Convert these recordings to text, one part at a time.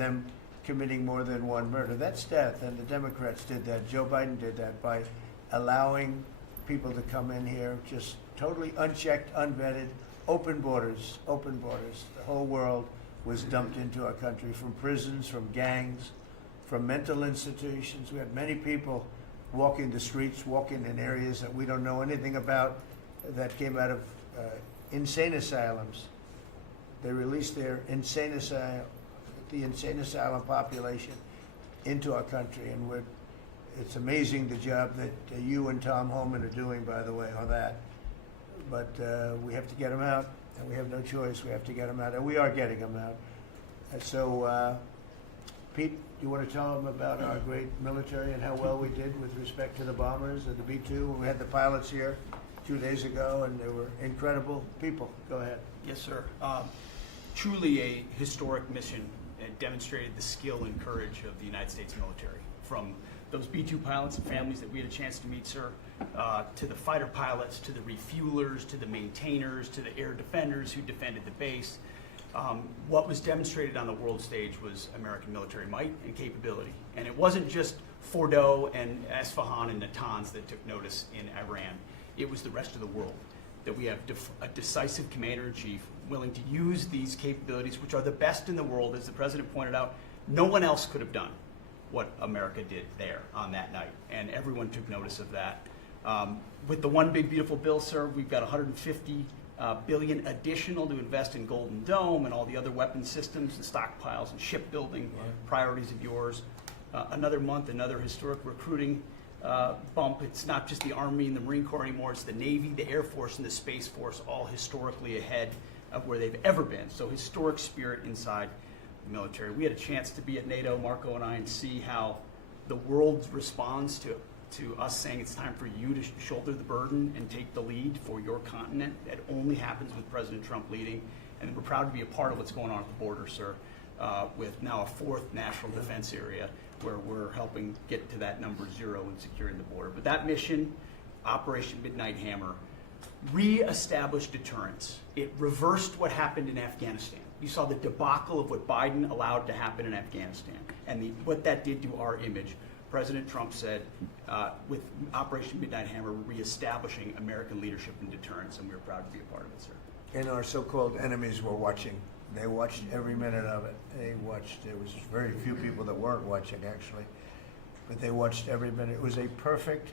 them committing more than one murder. That's death, and the Democrats did that. Joe Biden did that by allowing people to come in here just totally unchecked, unvetted, open borders, open borders. The whole world was dumped into our country, from prisons, from gangs, from mental institutions. We had many people walking the streets, walking in areas that we don't know anything about, that came out of insane asylums. They released their insane asylum, the insane asylum population into our country, and it's amazing the job that you and Tom Homan are doing, by the way, on that. But we have to get them out, and we have no choice. We have to get them out, and we are getting them out. And so, Pete, you want to tell them about our great military and how well we did with respect to the bombers and the B-2? We had the pilots here 2 days ago, and they were incredible people. Go ahead. Yes, sir. Truly a historic mission, and demonstrated the skill and courage of the United States military. From those B-2 pilots and families that we had a chance to meet, sir, to the fighter pilots, to the refuelers, to the maintainers, to the air defenders who defended the base. What was demonstrated on the world stage was American military might and capability. And it wasn't just Fordo and Esfahan and Natanz that took notice in Iran. It was the rest of the world, that we have a decisive commander-in-chief willing to use these capabilities, which are the best in the world. As the president pointed out, no one else could have done what America did there on that night, and everyone took notice of that. With the One Big Beautiful Bill, sir, we've got $150 billion additional to invest in Golden Dome and all the other weapon systems and stockpiles and shipbuilding priorities of yours. Another month, another historic recruiting bump. It's not just the Army and the Marine Corps anymore, it's the Navy, the Air Force, and the Space Force, all historically ahead of where they've ever been. So historic spirit inside the military. We had a chance to be at NATO, Marco and I, and see how the world responds to us saying it's time for you to shoulder the burden and take the lead for your continent. That only happens with President Trump leading. And we're proud to be a part of what's going on at the border, sir, with now a fourth national defense area where we're helping get to that number 0 in securing the border. But that mission, Operation Midnight Hammer, re-established deterrence. It reversed what happened in Afghanistan. You saw the debacle of what Biden allowed to happen in Afghanistan and what that did to our image. President Trump said, with Operation Midnight Hammer, we're reestablishing American leadership and deterrence, and we're proud to be a part of it, sir. And our so-called enemies were watching. They watched every minute of it. They watched. There was very few people that weren't watching, actually, but they watched every minute. It was a perfect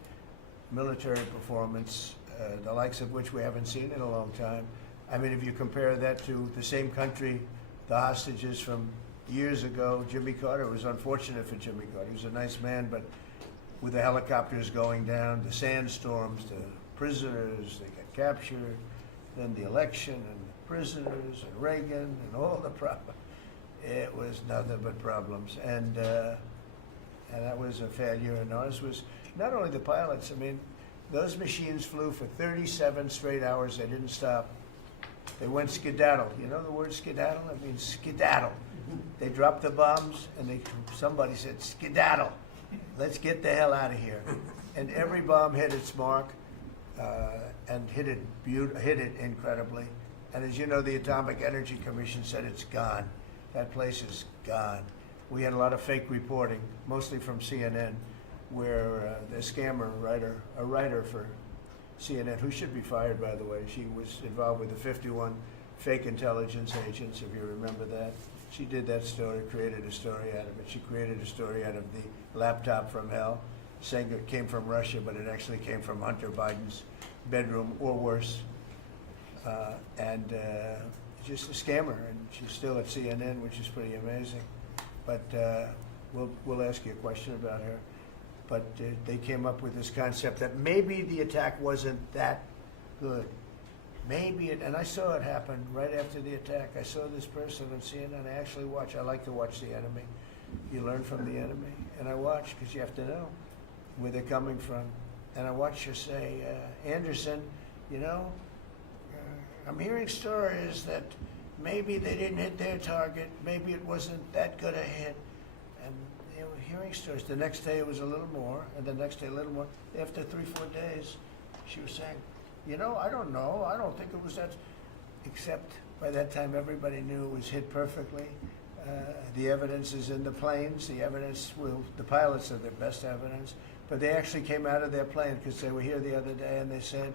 military performance, the likes of which we haven't seen in a long time. I mean, if you compare that to the same country, the hostages from years ago, Jimmy Carter, it was unfortunate for Jimmy Carter. He was a nice man, but with the helicopters going down, the sandstorms, the prisoners, they got captured, then the election and the prisoners and Reagan and all the problems. It was nothing but problems. And that was a failure. And ours was not only the pilots. I mean, those machines flew for 37 straight hours. They didn't stop. They went skedaddle. You know the word skedaddle? It means skedaddle. They dropped the bombs, and somebody said, skedaddle. Let's get the hell out of here. And every bomb hit its mark and hit it incredibly. And as you know, the Atomic Energy Commission said it's gone. That place is gone. We had a lot of fake reporting, mostly from CNN, where the scammer writer, a writer for CNN, who should be fired, by the way, she was involved with the 51 fake intelligence agents, if you remember that. She did that story, created a story out of it. She created a story out of the laptop from hell, saying it came from Russia, but it actually came from Hunter Biden's bedroom, or worse. Just a scammer, and she's still at CNN, which is pretty amazing. But we'll ask you a question about her. But they came up with this concept that maybe the attack wasn't that good. Maybe it, and I saw it happen right after the attack. I saw this person on CNN. I like to watch the enemy. You learn from the enemy. And I watch, because you have to know where they're coming from. And I watched her say, Anderson, you know, I'm hearing stories that maybe they didn't hit their target. Maybe it wasn't that good a hit. And they were hearing stories. The next day it was a little more, and the next day a little more. After 3-4 days, she was saying, you know, I don't know. I don't think it was that. Except by that time, everybody knew it was hit perfectly. The evidence is in the planes. The pilots are their best evidence. But they actually came out of their plane because they were here the other day and they said,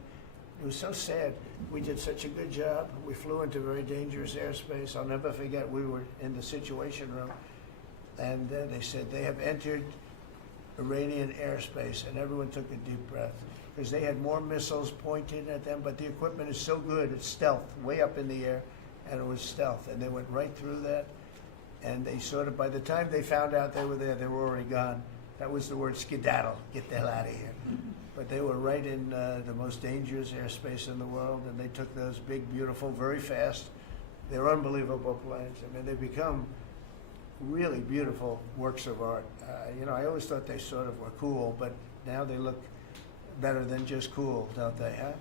it was so sad. We did such a good job. We flew into very dangerous airspace. I'll never forget, we were in the Situation Room and they said they have entered Iranian airspace, and everyone took a deep breath because they had more missiles pointed at them, but the equipment is so good, it's stealth, way up in the air, and it was stealth, and they went right through that, and they sort of, by the time they found out they were there, they were already gone. That was the word skedaddle, get the hell out of here. But they were right in the most dangerous airspace in the world, and they took those big, beautiful, very fast, they're unbelievable planes. I mean, they become really beautiful works of art. I always thought they sort of were cool, but now they look better than just cool, don't they, huh?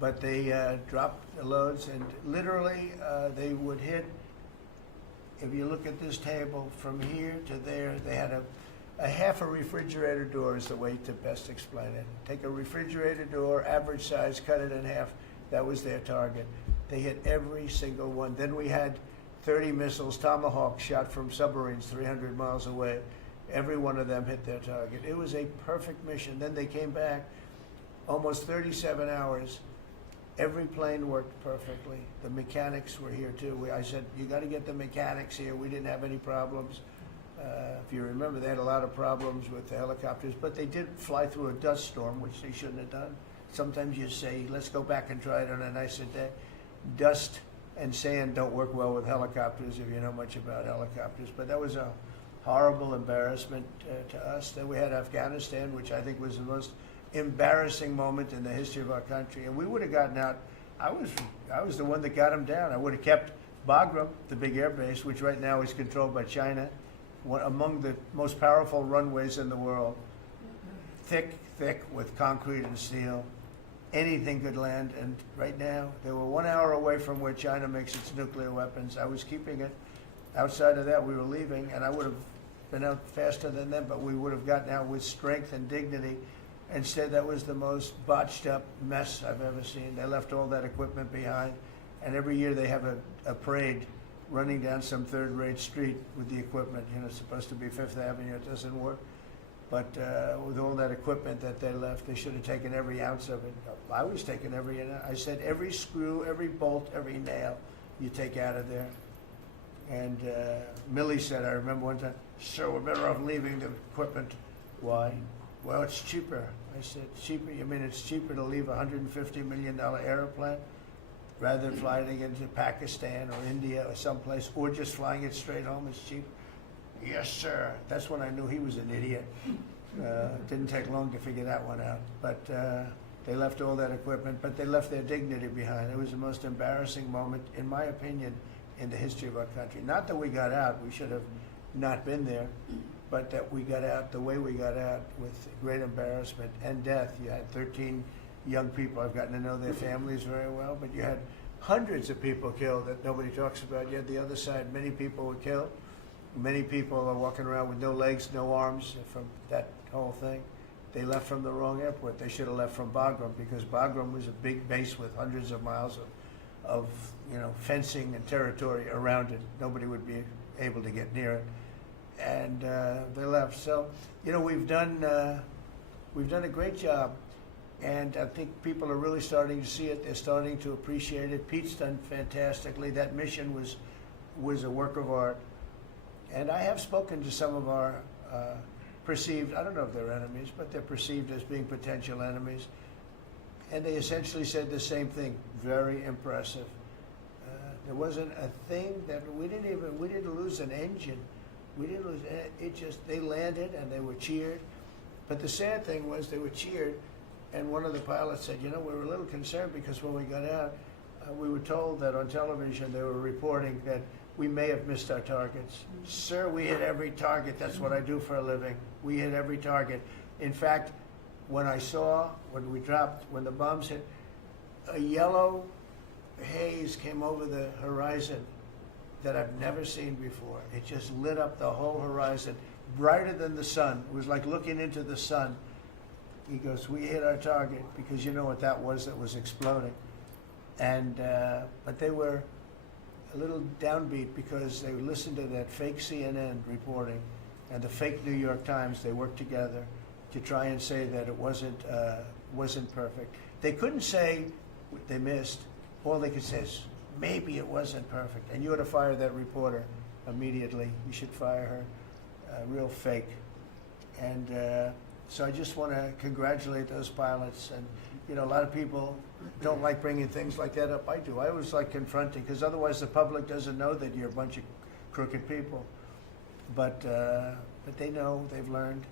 But they dropped the loads, and literally they would hit, if you look at this table, from here to there, they had a half a refrigerator door is the way to best explain it. Take a refrigerator door, average size, cut it in half. That was their target. They hit every single one. Then we had 30 missiles, Tomahawk, shot from submarines 300 miles away. Every one of them hit their target. It was a perfect mission. Then they came back, almost 37 hours. Every plane worked perfectly. The mechanics were here too. I said, you got to get the mechanics here. We didn't have any problems. If you remember, they had a lot of problems with the helicopters, but they did fly through a dust storm, which they shouldn't have done. Sometimes you say, let's go back and try it on a nicer day. Dust and sand don't work well with helicopters if you know much about helicopters, but that was a horrible embarrassment to us. Then we had Afghanistan, which I think was the most embarrassing moment in the history of our country, and we would have gotten out. I was the one that got them down. I would have kept Bagram, the big air base, which right now is controlled by China, among the most powerful runways in the world, thick with concrete and steel. Anything could land, and right now they were 1 hour away from where China makes its nuclear weapons. I was keeping it. Outside of that, we were leaving, and I would have been out faster than them, but we would have gotten out with strength and dignity. Instead, that was the most botched up mess I've ever seen. They left all that equipment behind, and every year they have a parade running down some third-rate street with the equipment. It's supposed to be Fifth Avenue. It doesn't work. But with all that equipment that they left, they should have taken every ounce of it. I was taking every ounce. I said every screw, every bolt, every nail you take out of there. And Millie said, I remember one time, sir, we're better off leaving the equipment. Why? Well, it's cheaper. I said, cheaper? You mean it's cheaper to leave a $150 million airplane rather than flying it into Pakistan or India or someplace, or just flying it straight home? It's cheaper. Yes, sir. That's when I knew he was an idiot. It didn't take long to figure that one out. But they left all that equipment, but they left their dignity behind. It was the most embarrassing moment, in my opinion, in the history of our country. Not that we got out. We should have not been there, but that we got out the way we got out, with great embarrassment and death. You had 13 young people. I've gotten to know their families very well, but you had hundreds of people killed that nobody talks about. You had the other side. Many people were killed. Many people are walking around with no legs, no arms from that whole thing. They left from the wrong airport. They should have left from Bagram, because Bagram was a big base with hundreds of miles of fencing and territory around it. Nobody would be able to get near it. And they left. So, we've done a great job. And I think people are really starting to see it. They're starting to appreciate it. Pete's done fantastically. That mission was a work of art. And I have spoken to some of our perceived, I don't know if they're enemies, but they're perceived as being potential enemies. And they essentially said the same thing. Very impressive. There wasn't a thing that we didn't lose an engine. We didn't lose it. They landed and they were cheered. But the sad thing was they were cheered, and one of the pilots said, we were a little concerned because when we got out, we were told that on television they were reporting that we may have missed our targets. Sir, we hit every target. That's what I do for a living. We hit every target. In fact, when the bombs hit, a yellow haze came over the horizon that I've never seen before. It just lit up the whole horizon, brighter than the sun. It was like looking into the sun. He goes, we hit our target, because you know what that was exploding. And but they were a little downbeat because they listened to that fake CNN reporting and the fake New York Times. They worked together to try and say that it wasn't perfect. They couldn't say they missed. All they could say is maybe it wasn't perfect, and you ought to fire that reporter immediately. You should fire her. Real fake. And so I just want to congratulate those pilots. And you know, a lot of people don't like bringing things like that up. I do. I always like confronting, because otherwise the public doesn't know that you're a bunch of crooked people. But they know, they've learned,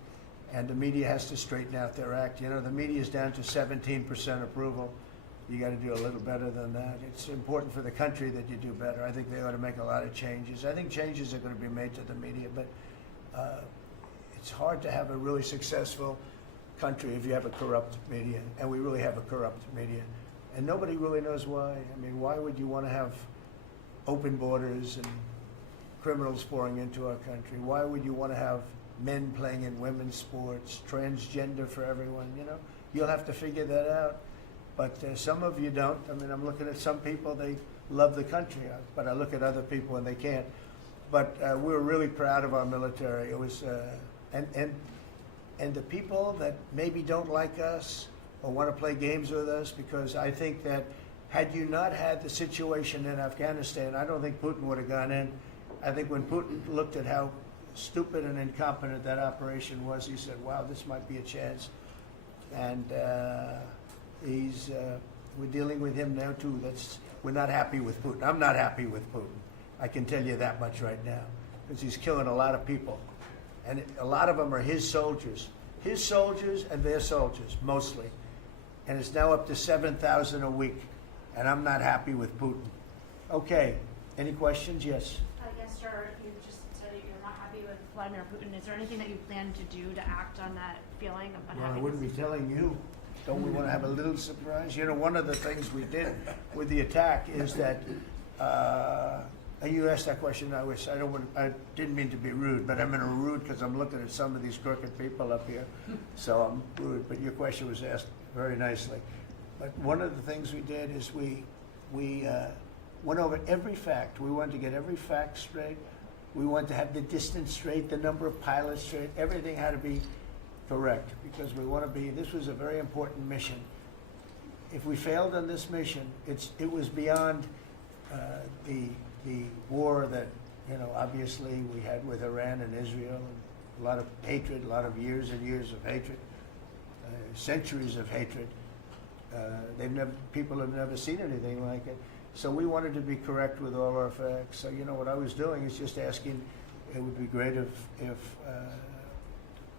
and the media has to straighten out their act. You know, the media is down to 17% approval. You got to do a little better than that. It's important for the country that you do better. I think they ought to make a lot of changes. I think changes are going to be made to the media, but it's hard to have a really successful country if you have a corrupt media, and we really have a corrupt media, and nobody really knows why. I mean, why would you want to have open borders and criminals pouring into our country? Why would you want to have men playing in women's sports, transgender for everyone? You know, you'll have to figure that out. But some of you don't. I mean, I'm looking at some people, they love the country, but I look at other people and they can't. But we're really proud of our military. It was, and the people that maybe don't like us or want to play games with us, because I think that had you not had the situation in Afghanistan, I don't think Putin would have gone in. I think when Putin looked at how stupid and incompetent that operation was, he said, wow, this might be a chance. And we're dealing with him now too. We're not happy with Putin. I'm not happy with Putin. I can tell you that much right now, because he's killing a lot of people. And a lot of them are his soldiers and their soldiers, mostly. And it's now up to 7,000 a week. And I'm not happy with Putin. Okay, any questions? Yes. Yes, sir. You just said that you're not happy with Vladimir Putin. Is there anything that you plan to do to act on that feeling of Well, unhappiness? I wouldn't be telling you. Don't we want to have a little surprise? You know, one of the things we did with the attack is that, and you asked that question, I didn't mean to be rude, but I'm going to rude because I'm looking at some of these crooked people up here, so I'm rude, but your question was asked very nicely. But one of the things we did is we went over every fact. We wanted to get every fact straight. We wanted to have the distance straight, the number of pilots straight. Everything had to be correct, because we want to be, this was a very important mission. If we failed on this mission, it was beyond the war that, you know, obviously we had with Iran and Israel, and a lot of hatred, a lot of years and years of hatred, centuries of hatred. People have never seen anything like it. So we wanted to be correct with all our facts. So, you know, what I was doing is just asking, it would be great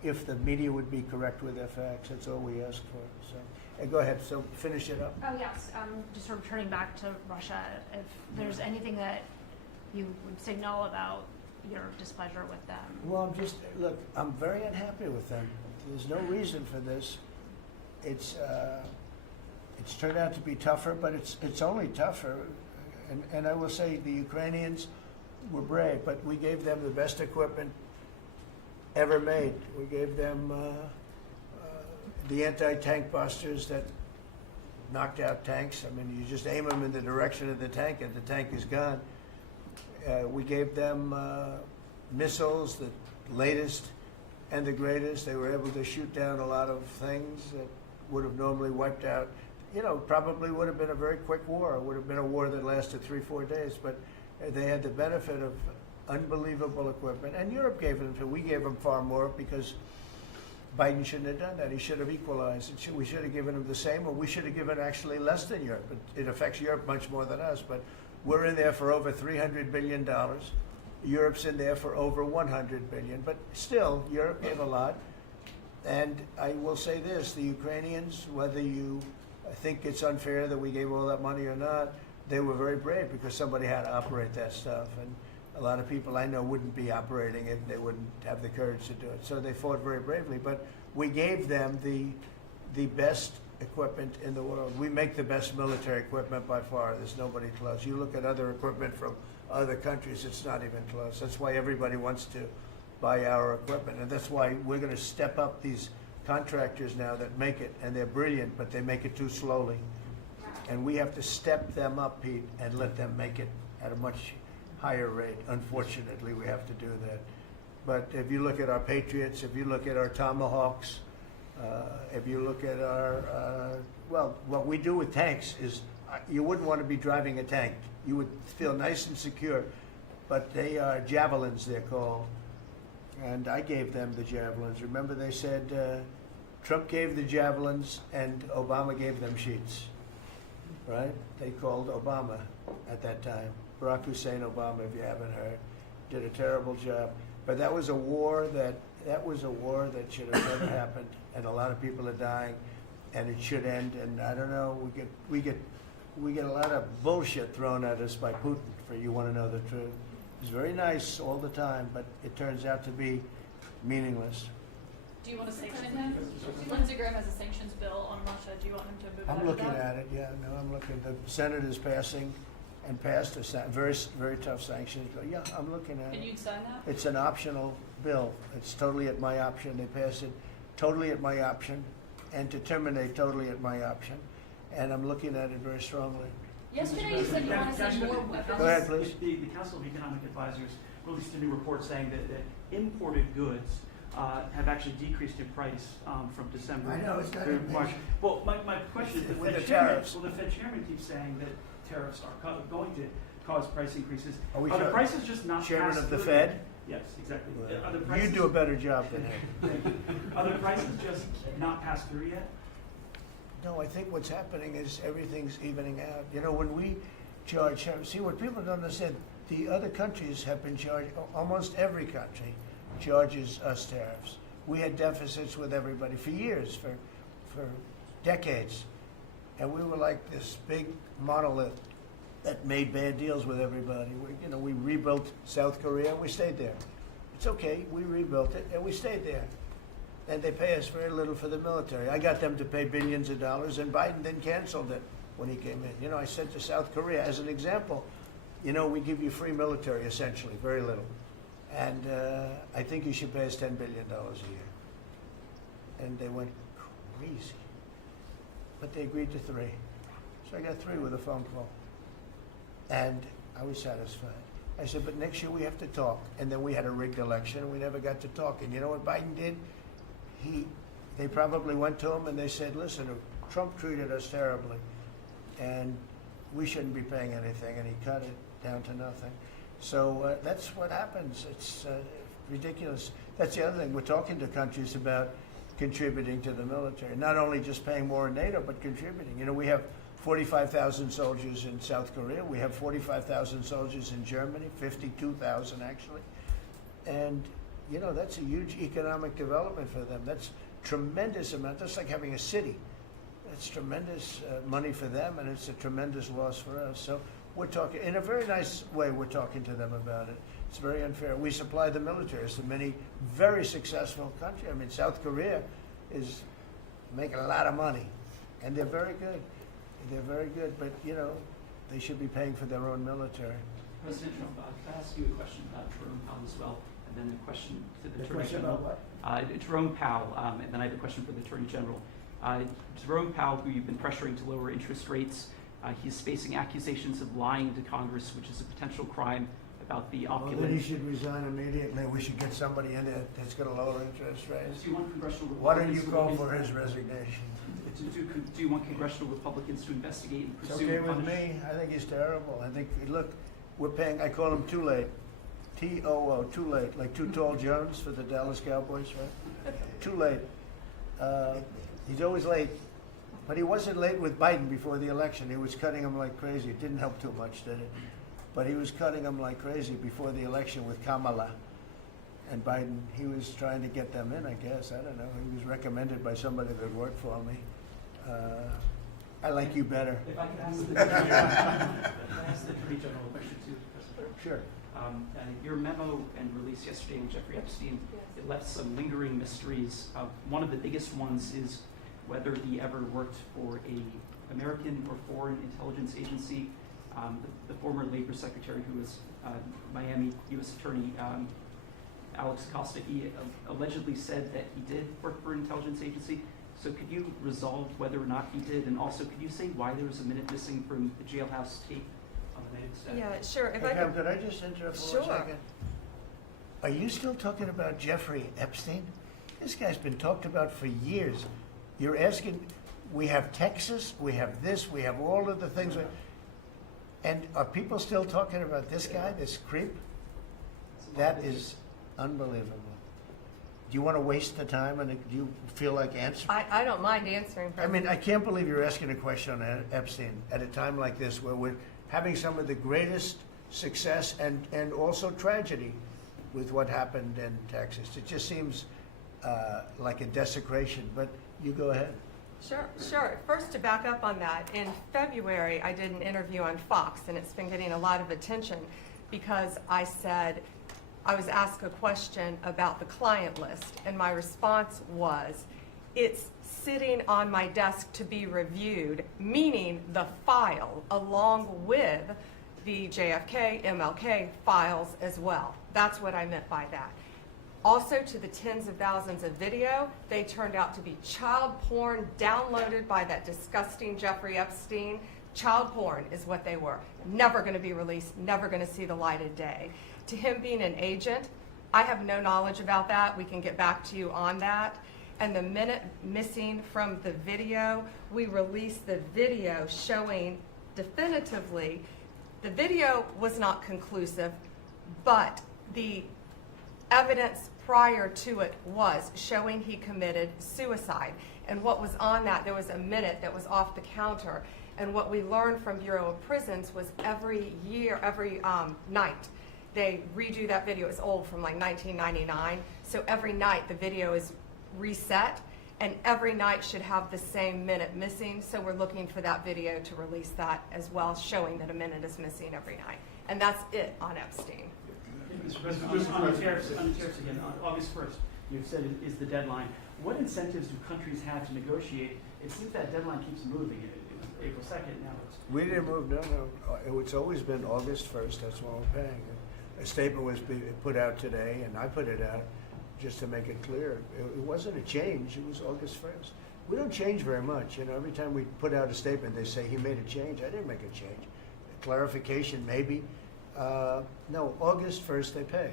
if the media would be correct with their facts. That's all we ask for. So, go ahead. So finish it up. Oh, yes. Just returning back to Russia, if there's anything that you would signal about your displeasure with them. Well, look, I'm very unhappy with them. There's no reason for this. It's turned out to be tougher, but it's only tougher. And I will say the Ukrainians were brave, but we gave them the best equipment ever made. We gave them the anti-tank busters that knocked out tanks. I mean, you just aim them in the direction of the tank and the tank is gone. We gave them missiles, the latest and the greatest. They were able to shoot down a lot of things that would have normally wiped out. You know, probably would have been a very quick war. It would have been a war that lasted 3-4 days, but they had the benefit of unbelievable equipment. And Europe gave them to. We gave them far more, because Biden shouldn't have done that. He should have equalized. We should have given them the same, or we should have given actually less than Europe. It affects Europe much more than us, but we're in there for over $300 billion. Europe's in there for over $100 billion, but still, Europe gave a lot. And I will say this, the Ukrainians, whether you think it's unfair that we gave all that money or not, they were very brave, because somebody had to operate that stuff. And a lot of people I know wouldn't be operating it. They wouldn't have the courage to do it. So they fought very bravely. But we gave them the best equipment in the world. We make the best military equipment by far. There's nobody close. You look at other equipment from other countries, it's not even close. That's why everybody wants to buy our equipment. And that's why we're going to step up these contractors now that make it. And they're brilliant, but they make it too slowly. And we have to step them up, Pete, and let them make it. at a much higher rate. Unfortunately, we have to do that. But if you look at our Patriots, if you look at our Tomahawks, if you look at our, well, what we do with tanks is, you wouldn't want to be driving a tank. You would feel nice and secure, but they are javelins, they're called. And I gave them the javelins. Remember they said Trump gave the javelins and Obama gave them sheets, right? They called Obama at that time. Barack Hussein Obama, if you haven't heard, did a terrible job. But that was a war that should have never happened, and a lot of people are dying, and it should end. And I don't know, we get a lot of bullshit thrown at us by Putin, for you want to know the truth. He's very nice all the time, but it turns out to be meaningless. Do you want to sanction him? Lindsey Graham has a sanctions bill on Russia. Do you want him to move I'm looking at it, yeah, no, I'm looking. The Senate is passing and passed a very, very tough sanctions bill. Yeah, I'm looking at it. And you'd sign that? It's an optional bill. It's totally at my option. They pass it totally at my option, and to terminate totally at my option. And I'm looking at it very strongly. Yesterday you said you want to send more weapons. Go ahead, please. The Council of Economic Advisors released a new report saying that imported goods have actually decreased in price from December I know, it's not through March. amazing. Well, my question is, With the Fed chairman, tariffs. well, the Fed chairman keeps saying that tariffs are going to cause price increases. Are we Are the sure? prices just not Chairman passed of the through Fed? yet? Yes, exactly. Are the You prices, do a better job than him. are the prices just not passed through yet? No, I think what's happening is everything's evening out. You know, when we charge, see, what people don't understand, the other countries have been charged, almost every country charges us tariffs. We had deficits with everybody for years, for decades. And we were like this big monolith that made bad deals with everybody. We rebuilt South Korea and we stayed there. It's okay, we rebuilt it and we stayed there. And they pay us very little for the military. I got them to pay billions of dollars, and Biden then canceled it when he came in. I said to South Korea, as an example, we give you free military, essentially, very little. And I think you should pay us $10 billion a year. And they went crazy. But they agreed to 3. So I got 3 with a phone call. And I was satisfied. I said, but next year we have to talk. And then we had a rigged election, and we never got to talk. And you know what Biden did? They probably went to him and they said, listen, Trump treated us terribly, and we shouldn't be paying anything, and he cut it down to nothing. So that's what happens. It's ridiculous. That's the other thing. We're talking to countries about contributing to the military, not only just paying more in NATO, but contributing. We have 45,000 soldiers in South Korea. We have 45,000 soldiers in Germany, 52,000 actually. And that's a huge economic development for them. That's tremendous amount. That's like having a city. That's tremendous money for them, and it's a tremendous loss for us. So we're talking, in a very nice way, we're talking to them about it. It's very unfair. We supply the militaries to many very successful countries. I mean, South Korea is making a lot of money, and they're very good. They're very good, but, they should be paying for their own military. President Trump, can I ask you a question about Jerome Powell as well? And then a question to the Attorney question General. about what? Jerome Powell, and then I have a question for the Attorney General. Jerome Powell, who you've been pressuring to lower interest rates, he's facing accusations of lying to Congress, which is a potential crime about the Well, opulent. then he should resign immediately. We should get somebody in there that's going to lower interest rates. Do you want congressional Why don't Republicans you to call look for into- his resignation? Do you want congressional Republicans to investigate and It's pursue okay and with punish? me. I think he's terrible. I think, look, we're paying, I call him Too Late. T-O-O, Too Late, like Too Tall Jones for the Dallas Cowboys, right? Too late. He's always late. But he wasn't late with Biden before the election. He was cutting him like crazy. It didn't help too much, did it? But he was cutting him like crazy before the election with Kamala and Biden. He was trying to get them in, I guess. I don't know. He was recommended by somebody that worked for me. I like you better. If I could ask the Attorney General a question too, President. Sure. Your memo and release yesterday on Jeffrey Epstein, it left some lingering mysteries. One of the biggest ones is whether he ever worked for a American or foreign intelligence agency. The former Labor Secretary, who was Miami U.S. Attorney Alex Acosta, he allegedly said that he did work for an intelligence agency. So could you resolve whether or not he did, and also could you say why there was a minute missing from the jailhouse tape on the native staff. Yeah, sure. If Hey, I Pam, could, could I just interrupt for Sure. 1 second? Are you still talking about Jeffrey Epstein? This guy's been talked about for years. You're asking, we have Texas, we have this, we have all of the things. And are people still talking about this guy, this creep? That is unbelievable. Do you want to waste the time and do you feel like answering? I don't mind answering. I mean, I can't believe you're asking a question on Epstein at a time like this where we're having some of the greatest success and also tragedy with what happened in Texas. It just seems like a desecration, but you go ahead. Sure. First, to back up on that, in February, I did an interview on Fox, and it's been getting a lot of attention because I said, I was asked a question about the client list, and my response was, it's sitting on my desk to be reviewed, meaning the file along with the JFK, MLK files as well. That's what I meant by that. Also, to the tens of thousands of video, they turned out to be child porn downloaded by that disgusting Jeffrey Epstein. Child porn is what they were. Never going to be released, never going to see the light of day. To him being an agent, I have no knowledge about that. We can get back to you on that. And the minute missing from the video, we released the video showing definitively the video was not conclusive, but the evidence prior to it was showing he committed suicide. And what was on that, there was a minute that was off the counter. And what we learned from Bureau of Prisons was every night, they redo that video. It's old, from like 1999. So every night the video is reset, and every night should have the same minute missing. So we're looking for that video to release that as well, showing that a minute is missing every night. And that's it on Epstein. Mr. President, on the tariffs again, on August 1st, you've said is the deadline. What incentives do countries have to negotiate? It seems that deadline keeps moving. It was April 2nd, now it's... We didn't move, no. It's always been August 1st, that's when we're paying. A statement was put out today, and I put it out just to make it clear. It wasn't a change, it was August 1st. We don't change very much, you know. Every time we put out a statement, they say he made a change. I didn't make a change. A clarification, maybe. No, August 1st they pay.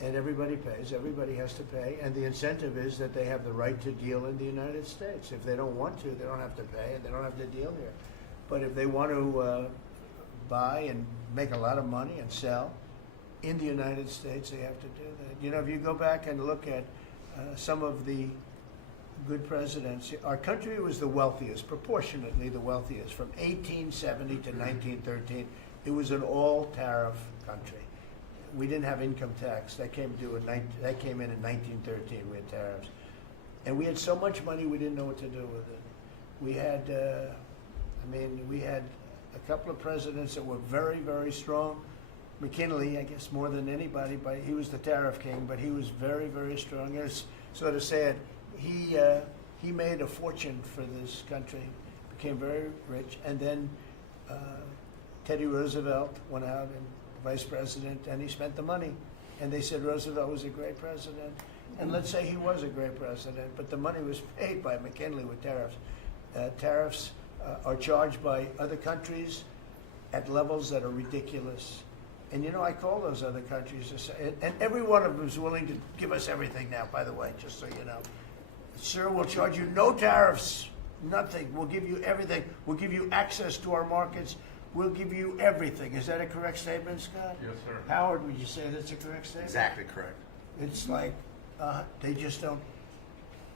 And everybody pays, everybody has to pay, and the incentive is that they have the right to deal in the United States. If they don't want to, they don't have to pay, and they don't have to deal here. But if they want to buy and make a lot of money and sell in the United States, they have to do that. You know, if you go back and look at some of the good presidents, our country was the wealthiest, proportionately the wealthiest, from 1870 to 1913. It was an all-tariff country. We didn't have income tax. That came in in 1913. We had tariffs. And we had so much money we didn't know what to do with it. We had, we had a couple of presidents that were very, very strong. McKinley, I guess more than anybody, but he was the tariff king, but he was very, very strong. It's sort of sad. He made a fortune for this country, became very rich, and then Teddy Roosevelt went out and vice president, and he spent the money. And they said Roosevelt was a great president. And let's say he was a great president, but the money was paid by McKinley with tariffs. Tariffs are charged by other countries at levels that are ridiculous. And you know, I call those other countries, and every one of them is willing to give us everything now, by the way, just so you know. Sir, we'll charge you no tariffs, nothing. We'll give you everything. We'll give you access to our markets. We'll give you everything. Is that a correct statement, Scott? Yes, sir. Howard, would you say that's a correct statement? Exactly correct. It's like they just don't,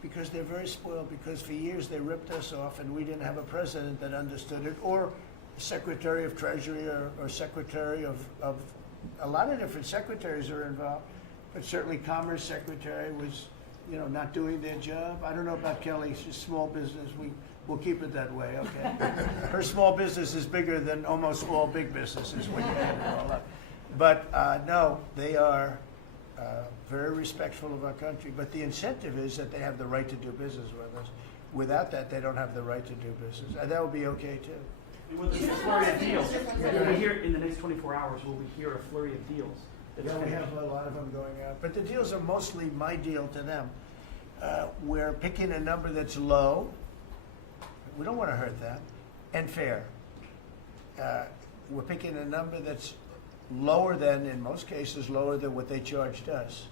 because they're very spoiled, because for years they ripped us off and we didn't have a president that understood it, or Secretary of Treasury or Secretary of a lot of different secretaries are involved, but certainly Commerce Secretary was, you know, not doing their job. I don't know about Kelly, she's small business. We'll keep it that way, okay? Her small business is bigger than almost all big businesses when you add it all up. But no, they are very respectful of our country. But the incentive is that they have the right to do business with us. Without that, they don't have the right to do business. And that would be okay, too. With this flurry of deals, will we hear in the next 24 hours, will we hear a flurry of deals? Yeah, we have a lot of them going out. But the deals are mostly my deal to them. We're picking a number that's low. We don't want to hurt them. And fair. we're picking a number that's lower than, in most cases, lower than what they charged us.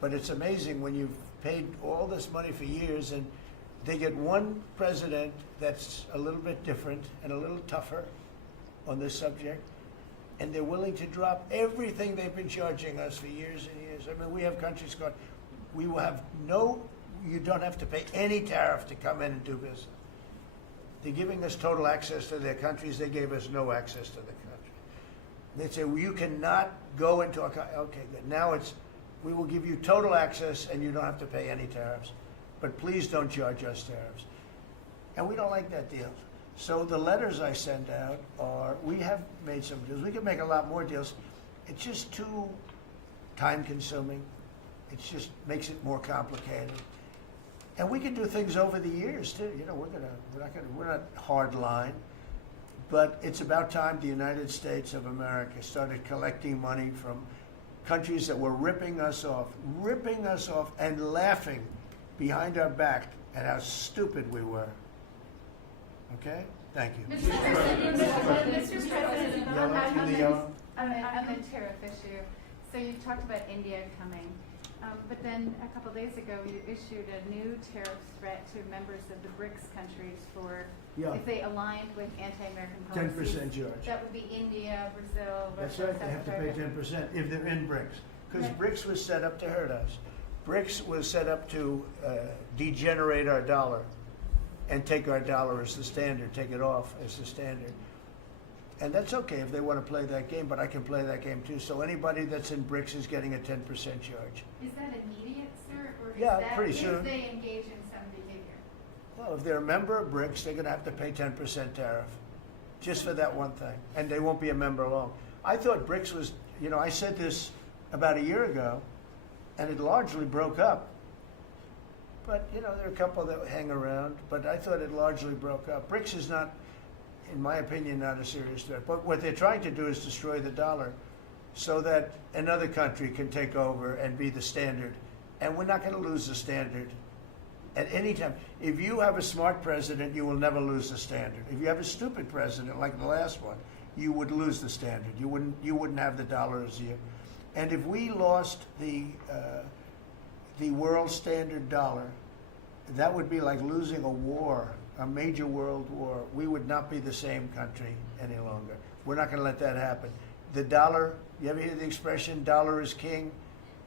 But it's amazing when you've paid all this money for years and they get one president that's a little bit different and a little tougher on this subject, and they're willing to drop everything they've been charging us for years and years. I mean, we have countries going, we will have you don't have to pay any tariff to come in and do business. They're giving us total access to their countries. They gave us no access to the country. They say, well, you cannot go into a country. Okay, good. Now it's, we will give you total access and you don't have to pay any tariffs. But please don't charge us tariffs. And we don't like that deal. So the letters I send out are, we have made some deals. We can make a lot more deals. It's just too time consuming. It just makes it more complicated. And we can do things over the years too. You know, we're not hard line, but it's about time the United States of America started collecting money from countries that were ripping us off and laughing behind our back at how stupid we were. Okay? Thank you. Mr. President, Yellow, to the yellow. On the tariff issue, so you talked about India coming, but then a couple days ago you issued a new tariff threat to members of the BRICS countries for Yeah. if they aligned with anti-American policies. 10% charge. That would be India, Brazil, That's Russia, right, they have to South pay Africa. 10% if they're in BRICS. Because Right. BRICS was set up to hurt us. BRICS was set up to degenerate our dollar and take our dollar as the standard, take it off as the standard. And that's okay if they want to play that game, but I can play that game too. So anybody that's in BRICS is getting a 10% charge. Is that immediate, sir, or is Yeah, that pretty if soon. they engage in some behavior? Well, if they're a member of BRICS, they're going to have to pay 10% tariff, just for that one thing, and they won't be a member long. I thought BRICS was, you know, I said this about a year ago, and it largely broke up. But, you know, there are a couple that hang around, but I thought it largely broke up. BRICS is not, in my opinion, not a serious threat. But what they're trying to do is destroy the dollar so that another country can take over and be the standard. And we're not going to lose the standard at any time. If you have a smart president, you will never lose the standard. If you have a stupid president like the last one, you would lose the standard. You wouldn't have the dollar as you. And if we lost the world standard dollar, that would be like losing a war, a major world war. We would not be the same country any longer. We're not going to let that happen. The dollar, you ever hear the expression, dollar is king?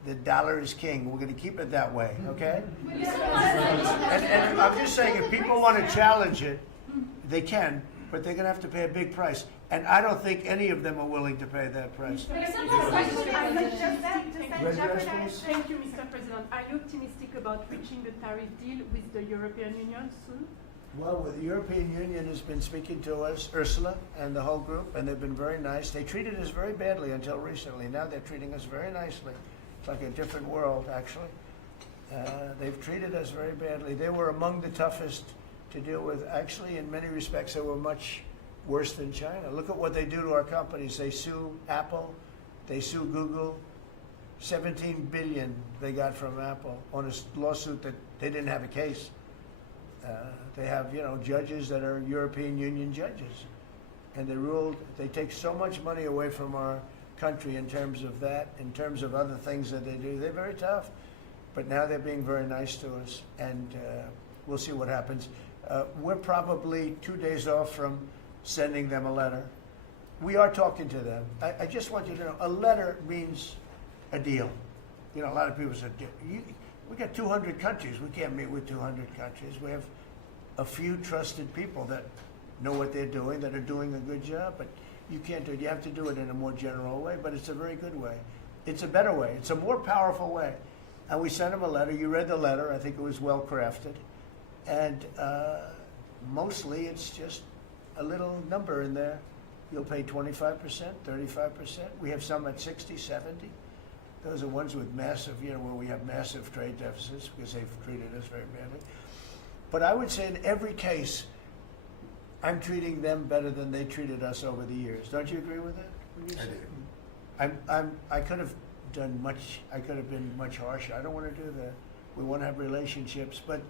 The dollar is king. We're going to keep it that way, okay? And I'm just saying, if people want to challenge it, they can, but they're going to have to pay a big price. And I don't think any of them are willing to pay that price. Thank you, Mr. President. Are you optimistic about reaching a tariff deal with the European Union soon? Well, the European Union has been speaking to us, Ursula and the whole group, and they've been very nice. They treated us very badly until recently. Now they're treating us very nicely. It's like a different world, actually. They've treated us very badly. They were among the toughest to deal with. Actually, in many respects, they were much worse than China. Look at what they do to our companies. They sue Apple. They sue Google. 17 billion they got from Apple on a lawsuit that they didn't have a case. They have, you know, judges that are European Union judges. And they ruled, they take so much money away from our country in terms of that, in terms of other things that they do. They're very tough. But now they're being very nice to us, and we'll see what happens. We're probably 2 days off from sending them a letter. We are talking to them. I just want you to know, a letter means a deal. You know, a lot of people said, we got 200 countries. We can't meet with 200 countries. We have a few trusted people that know what they're doing, that are doing a good job, but you can't do it. You have to do it in a more general way, but it's a very good way. It's a better way. It's a more powerful way. And we sent them a letter. You read the letter. I think it was well crafted. And mostly it's just a little number in there. You'll pay 25%, 35%. We have some at 60, 70. Those are ones with massive, you know, where we have massive trade deficits because they've treated us very badly. But I would say in every case, I'm treating them better than they treated us over the years. Don't you agree with that? I do. I could have done much. I could have been much harsher. I don't want to do that. We want to have relationships, but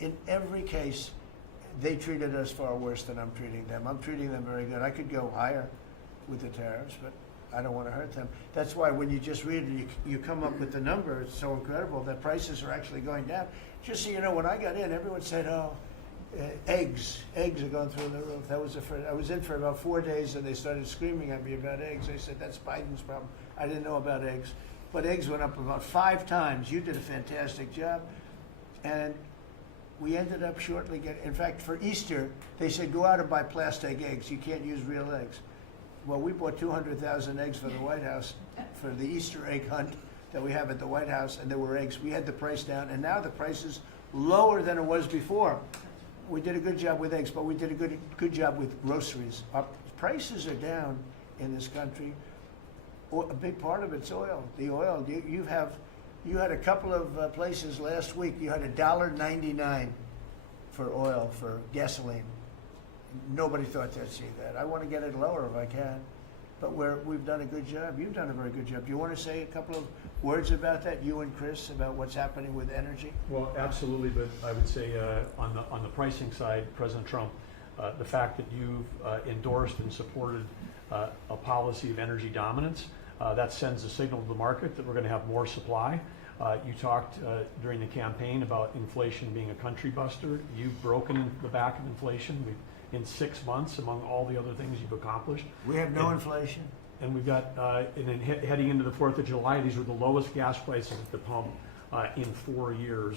in every case, they treated us far worse than I'm treating them. I'm treating them very good. I could go higher with the tariffs, but I don't want to hurt them. That's why when you just read it, you come up with the number. It's so incredible that prices are actually going down. Just so you know, when I got in, everyone said, "Oh, eggs are going through the roof." That was the first. I was in for about 4 days, and they started screaming at me about eggs. I said, "That's Biden's problem." I didn't know about eggs, but eggs went up about 5 times. You did a fantastic job, and we ended up shortly getting. In fact, for Easter, they said go out and buy plastic eggs. You can't use real eggs. Well, we bought 200,000 eggs for the White House for the Easter egg hunt that we have at the White House, and there were eggs. We had the price down, and now the price is lower than it was before. We did a good job with eggs, but we did a good job with groceries. Our prices are down in this country. A big part of it's oil. The oil. You had a couple of places last week. You had $1.99 for oil for gasoline. Nobody thought they'd see that. I want to get it lower if I can, but we've done a good job. You've done a very good job. Do you want to say a couple of words about that, you and Chris, about what's happening with energy? Well, absolutely, but I would say on the pricing side, President Trump, the fact that you've endorsed and supported a policy of energy dominance, that sends a signal to the market that we're going to have more supply. You talked during the campaign about inflation being a country buster. You've broken the back of inflation. In 6 months, among all the other things you've accomplished. We have no inflation. And we've got, and then heading into the 4th of July, these were the lowest gas prices at the pump in 4 years.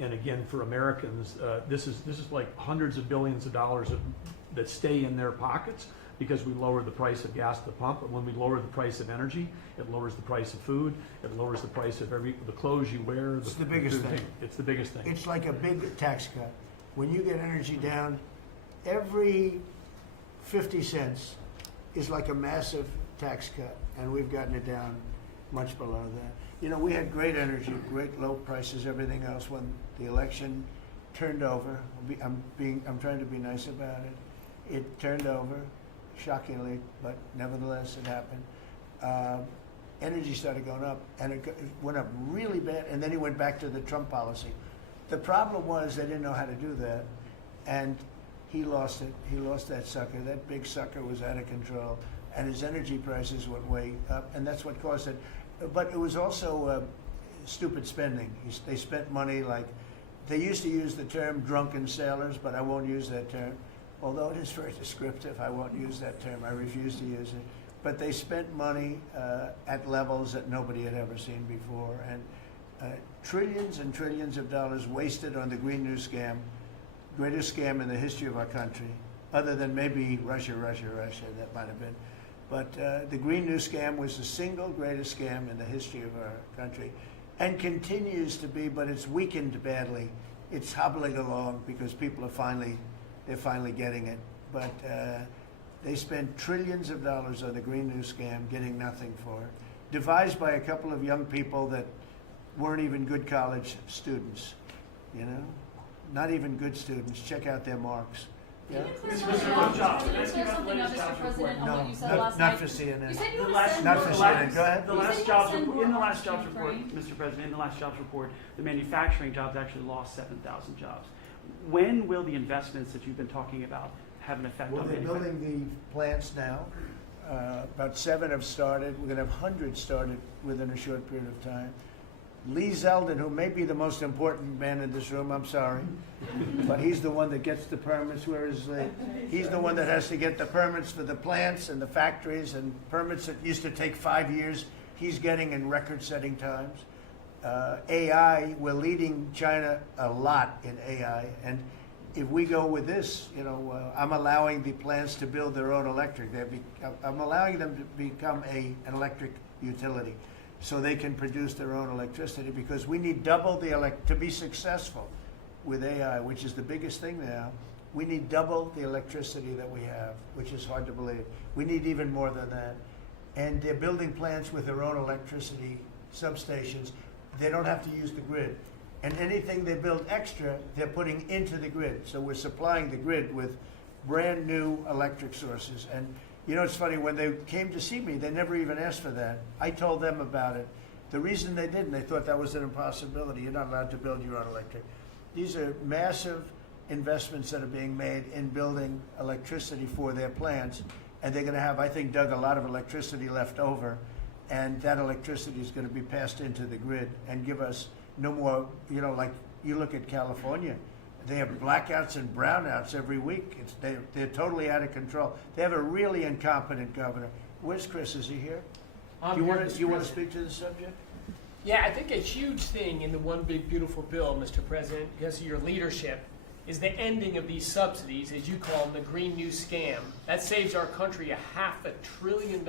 And again, for Americans, this is like hundreds of billions of dollars that stay in their pockets because we lower the price of gas at the pump. And when we lower the price of energy, it lowers the price of food. It lowers the price of the clothes you wear. It's the biggest thing. It's the biggest thing. It's like a big tax cut. When you get energy down, every 50 cents is like a massive tax cut, and we've gotten it down much below that. You know, we had great energy, great low prices, everything else. When the election turned over, I'm trying to be nice about it. It turned over, shockingly, but nevertheless it happened. Energy started going up, and it went up really bad, and then he went back to the Trump policy. The problem was they didn't know how to do that, and he lost it. He lost that sucker. That big sucker was out of control, and his energy prices went way up, and that's what caused it. But it was also stupid spending. They spent money like, they used to use the term drunken sailors, but I won't use that term. Although it is very descriptive, I won't use that term. I refuse to use it. But they spent money at levels that nobody had ever seen before, and trillions and trillions of dollars wasted on the Green New Scam. Greatest scam in the history of our country, other than maybe Russia, that might have been. But the Green New Scam was the single greatest scam in the history of our country, and continues to be, but it's weakened badly. It's hobbling along because people are they're finally getting it. But they spent trillions of dollars on the Green New Scam, getting nothing for it. Devised by a couple of young people that weren't even good college students, you know? Not even good students. Check out their marks. Yeah? Can you clear something up, Mr. President, on what you said last night? Not for CNN. You said you The were last, send Not more for the CNN. last, Go ahead. the You last said jobs you'll send report, in the more last jobs on report, Ukraine. Mr. President, in the last jobs report, the manufacturing jobs actually lost 7,000 jobs. When will the investments that you've been talking about have an effect Well, on they're manufacturing? building the plants now. About 7 have started. We're going to have hundreds started within a short period of time. Lee Zeldin, who may be the most important man in this room, I'm sorry, but he's the one that gets the permits. Where is Lee? He's the one that has to get the permits for the plants and the factories, and permits that used to take 5 years, he's getting in record-setting times. AI, we're leading China a lot in AI, and if we go with this, you know, I'm allowing the plants to build their own electric. I'm allowing them to become an electric utility, so they can produce their own electricity, because we need double to be successful with AI, which is the biggest thing now. We need double the electricity that we have, which is hard to believe. We need even more than that. And they're building plants with their own electricity substations. They don't have to use the grid. And anything they build extra, they're putting into the grid. So we're supplying the grid with brand new electric sources. And you know, it's funny, when they came to see me, they never even asked for that. I told them about it. The reason they didn't, they thought that was an impossibility. You're not allowed to build your own electric. These are massive investments that are being made in building electricity for their plants. And they're going to have, I think, Doug, a lot of electricity left over. And that electricity is going to be passed into the grid and give us no more, like you look at California, they have blackouts and brownouts every week. They're totally out of control. They have a really incompetent governor. Where's Chris? Is he here? Do you want to speak to the subject? Yeah, I think a huge thing in the One Big Beautiful Bill, Mr. President, because of your leadership, is the ending of these subsidies, as you call them, the Green New Scam. That saves our country $500 billion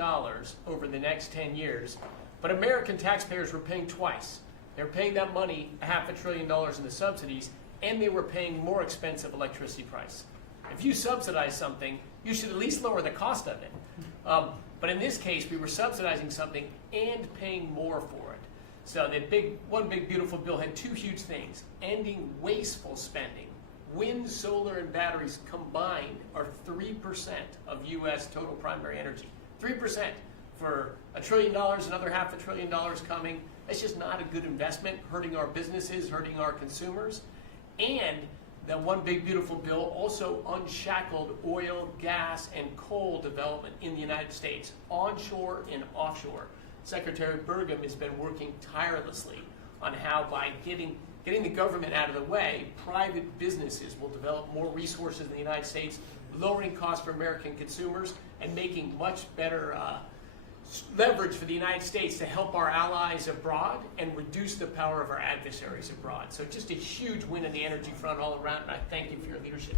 over the next 10 years. But American taxpayers were paying twice. They were paying that money, $500 billion in the subsidies, and they were paying more expensive electricity price. If you subsidize something, you should at least lower the cost of it. But in this case, we were subsidizing something and paying more for it. So the One Big Beautiful Bill had two huge things: ending wasteful spending. Wind, solar, and batteries combined are 3% of U.S. total primary energy. 3% for $1 trillion, another $500 billion coming. That's just not a good investment, hurting our businesses, hurting our consumers. And the One Big Beautiful Bill also unshackled oil, gas, and coal development in the United States, onshore and offshore. Secretary Burgum has been working tirelessly on how, by getting the government out of the way, private businesses will develop more resources in the United States, lowering costs for American consumers and making much better leverage for the United States to help our allies abroad and reduce the power of our adversaries abroad. So just a huge win on the energy front all around, and I thank you for your leadership.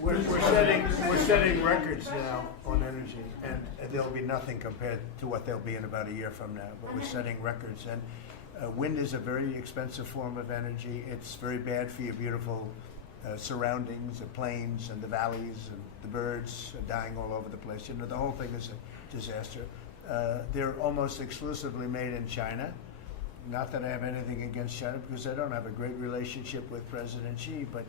We're setting records now on energy, and there'll be nothing compared to what they'll be in about a year from now. But we're setting records, and wind is a very expensive form of energy. It's very bad for your beautiful surroundings, the plains and the valleys, and the birds are dying all over the place. The whole thing is a disaster. They're almost exclusively made in China. Not that I have anything against China, because I don't have a great relationship with President Xi, but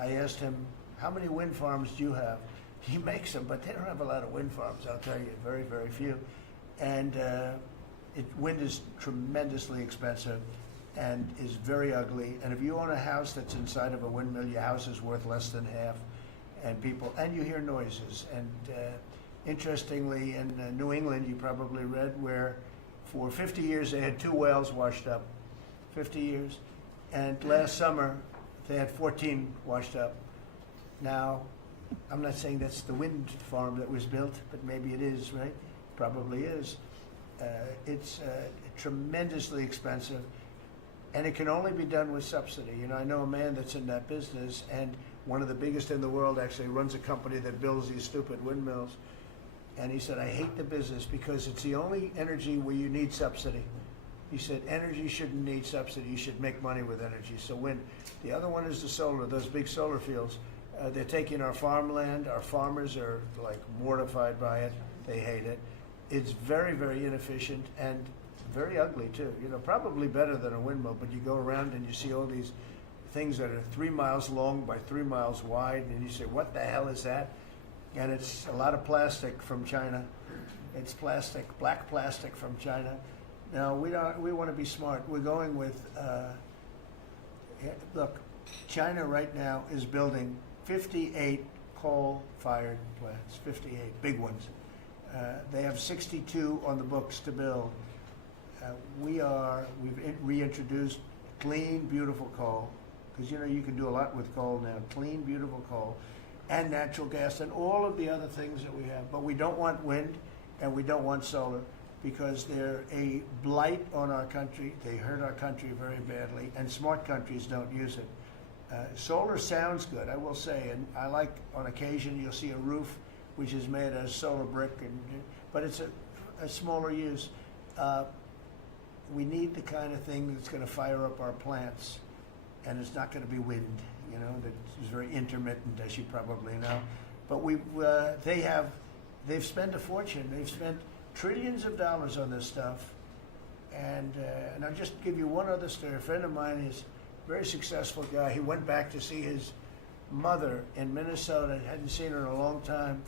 I asked him, how many wind farms do you have? He makes them, but they don't have a lot of wind farms, I'll tell you, very, very few. And wind is tremendously expensive and is very ugly. And if you own a house that's inside of a windmill, your house is worth less than half. And you hear noises. And interestingly, in New England, you probably read, where for 50 years they had 2 wells washed up. 50 years. And last summer, they had 14 washed up. Now, I'm not saying that's the wind farm that was built, but maybe it is, right? Probably is. It's tremendously expensive, and it can only be done with subsidy. I know a man that's in that business, and one of the biggest in the world actually runs a company that builds these stupid windmills. And he said, I hate the business because it's the only energy where you need subsidy. He said, energy shouldn't need subsidy. You should make money with energy. So wind. The other one is the solar, those big solar fields. They're taking our farmland. Our farmers are like mortified by it. They hate it. It's very, very inefficient and very ugly too. Probably better than a windmill, but you go around and you see all these things that are 3 miles long by 3 miles wide, and you say, what the hell is that? And it's a lot of plastic from China. It's plastic, black plastic from China. Now, we want to be smart. We're going with, look, China right now is building 58 coal-fired plants, 58, big ones. They have 62 on the books to build. We've reintroduced clean, beautiful coal, because you can do a lot with coal now, clean, beautiful coal, and natural gas, and all of the other things that we have. But we don't want wind, and we don't want solar, because they're a blight on our country. They hurt our country very badly, and smart countries don't use it. Solar sounds good, I will say, and I like, on occasion, you'll see a roof which is made of solar brick, but it's a smaller use. We need the kind of thing that's going to fire up our plants, and it's not going to be wind, that is very intermittent, as you probably know. But they've spent a fortune. They've spent trillions of dollars on this stuff. And I'll just give you one other story. A friend of mine is a very successful guy. He went back to see his mother in Minnesota, hadn't seen her in a long time,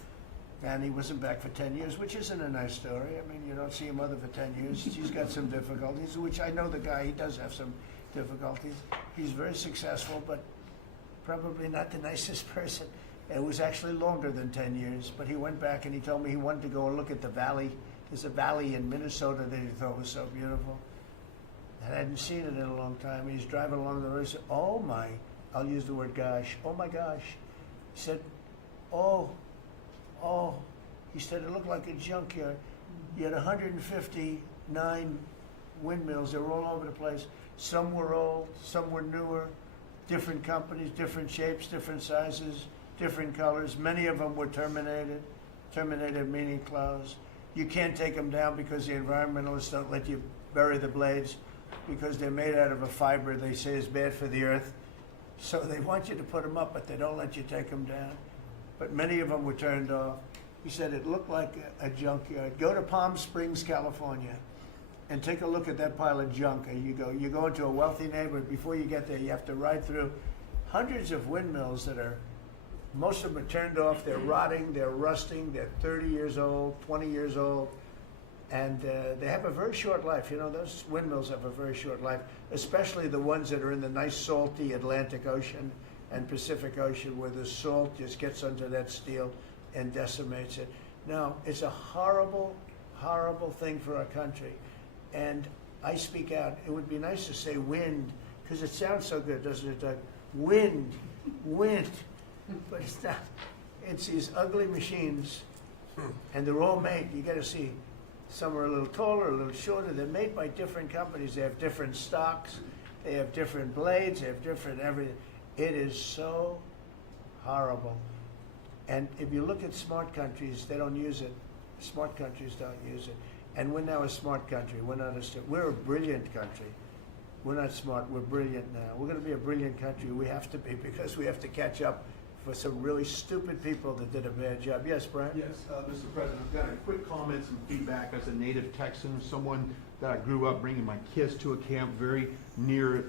and he wasn't back for 10 years, which isn't a nice story. I mean, you don't see your mother for 10 years. She's got some difficulties, which I know the guy, he does have some difficulties. He's very successful, but probably not the nicest person. It was actually longer than 10 years, but he went back and he told me he wanted to go and look at the valley. There's a valley in Minnesota that he thought was so beautiful. I hadn't seen it in a long time. He's driving along the road and said, oh my, I'll use the word gosh, oh my gosh. He said, oh, he said, it looked like a junkyard. You had 159 windmills. They were all over the place. Some were old, some were newer, different companies, different shapes, different sizes, different colors. Many of them were terminated meaning closed. You can't take them down because the environmentalists don't let you bury the blades because they're made out of a fiber they say is bad for the earth. So they want you to put them up, but they don't let you take them down. But many of them were turned off. He said it looked like a junkyard. Go to Palm Springs, California, and take a look at that pile of junk. And you go into a wealthy neighborhood. Before you get there, you have to ride through hundreds of windmills that are, most of them are turned off. They're rotting, they're rusting, they're 30 years old, 20 years old, and they have a very short life. You know, those windmills have a very short life, especially the ones that are in the nice salty Atlantic Ocean and Pacific Ocean where the salt just gets under that steel and decimates it. Now, it's a horrible, horrible thing for our country. And I speak out. It would be nice to say wind, because it sounds so good, doesn't it, Doug? Wind. But it's not. It's these ugly machines, and they're all made. You got to see. Some are a little taller, a little shorter. They're made by different companies. They have different stocks. They have different blades. They have different everything. It is so horrible. And if you look at smart countries, they don't use it. Smart countries don't use it. And we're now a smart country. We're a brilliant country. We're not smart. We're brilliant now. We're going to be a brilliant country. We have to be, because we have to catch up for some really stupid people that did a bad job. Yes, Brian? Yes, Mr. President, I've got a quick comment, some feedback as a native Texan, someone that I grew up bringing my kids to a camp very near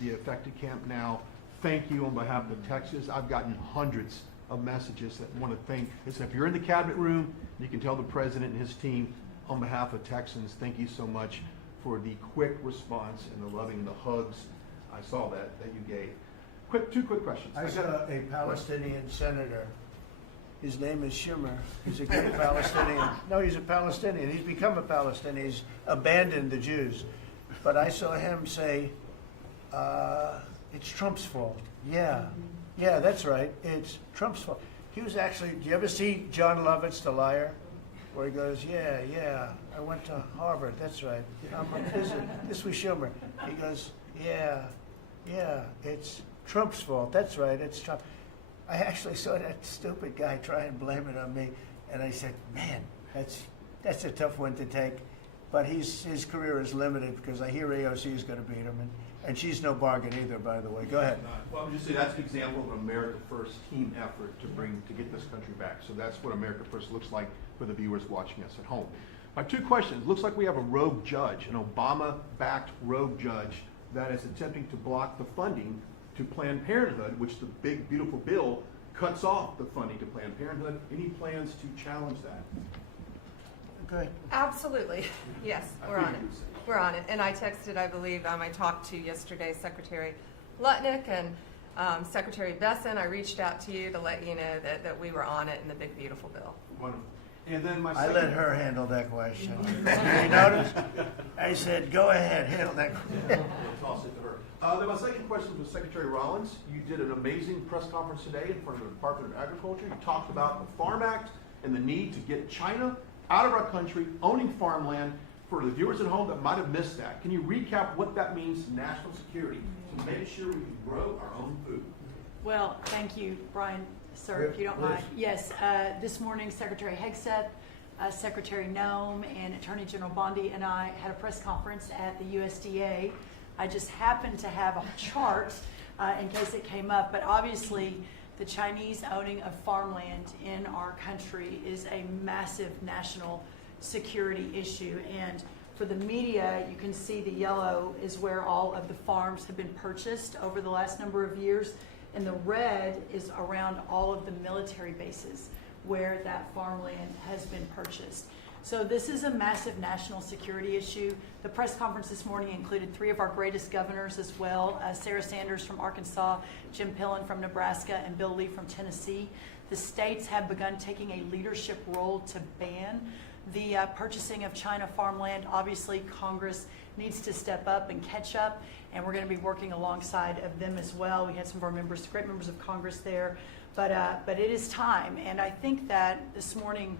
the affected camp now. Thank you on behalf of Texas. I've gotten hundreds of messages that want to thank. If you're in the cabinet room, you can tell the president and his team on behalf of Texans, thank you so much for the quick response and the loving and the hugs. I saw that you gave. Two quick questions. I saw a Palestinian senator. His name is Schumer. He's a great Palestinian. No, he's a Palestinian. He's become a Palestinian. He's abandoned the Jews. But I saw him say, it's Trump's fault. Yeah, that's right. It's Trump's fault. He was actually, do you ever see John Lovett's The Liar? Where he goes, yeah, I went to Harvard. That's right. This was Schumer. He goes, yeah, it's Trump's fault. That's right, it's Trump. I actually saw that stupid guy try and blame it on me, and I said, man, that's a tough one to take. But his career is limited because I hear AOC is going to beat him, and she's no bargain either, by the way. Go ahead. Well, I'm just saying that's an example of an America First team effort to get this country back. So that's what America First looks like for the viewers watching us at home. My two questions. Looks like we have a rogue judge, an Obama-backed rogue judge that is attempting to block the funding to Planned Parenthood, which the big, beautiful bill cuts off the funding to Planned Parenthood. Any plans to challenge that? Okay. Absolutely. Yes, we're on it. We're on it. And I texted, I believe, I talked to yesterday Secretary Lutnick and Secretary Besson. I reached out to you to let you know that we were on it in the big, beautiful bill. Wonderful. And then my I second... let her handle that question. You notice? I said, go ahead, handle that question. Toss it to her. Then my second question was Secretary Rollins. You did an amazing press conference today in front of the Department of Agriculture. You talked about the Farm Act and the need to get China out of our country, owning farmland. For the viewers at home that might have missed that, can you recap what that means to national security, to making sure we can grow our own food? Well, thank you, Brian, sir, if you don't mind. Yes, this morning Secretary Hegseth, Secretary Noem, and Attorney General Bondi and I had a press conference at the USDA. I just happened to have a chart in case it came up, but obviously the Chinese owning of farmland in our country is a massive national security issue. And for the media, you can see the yellow is where all of the farms have been purchased over the last number of years, and the red is around all of the military bases where that farmland has been purchased. So this is a massive national security issue. The press conference this morning included 3 of our greatest governors as well, Sarah Sanders from Arkansas, Jim Pillen from Nebraska, and Bill Lee from Tennessee. The states have begun taking a leadership role to ban the purchasing of China farmland. Obviously, Congress needs to step up and catch up, and we're going to be working alongside of them as well. We had some of our members, great members of Congress there, but it is time, and I think that this morning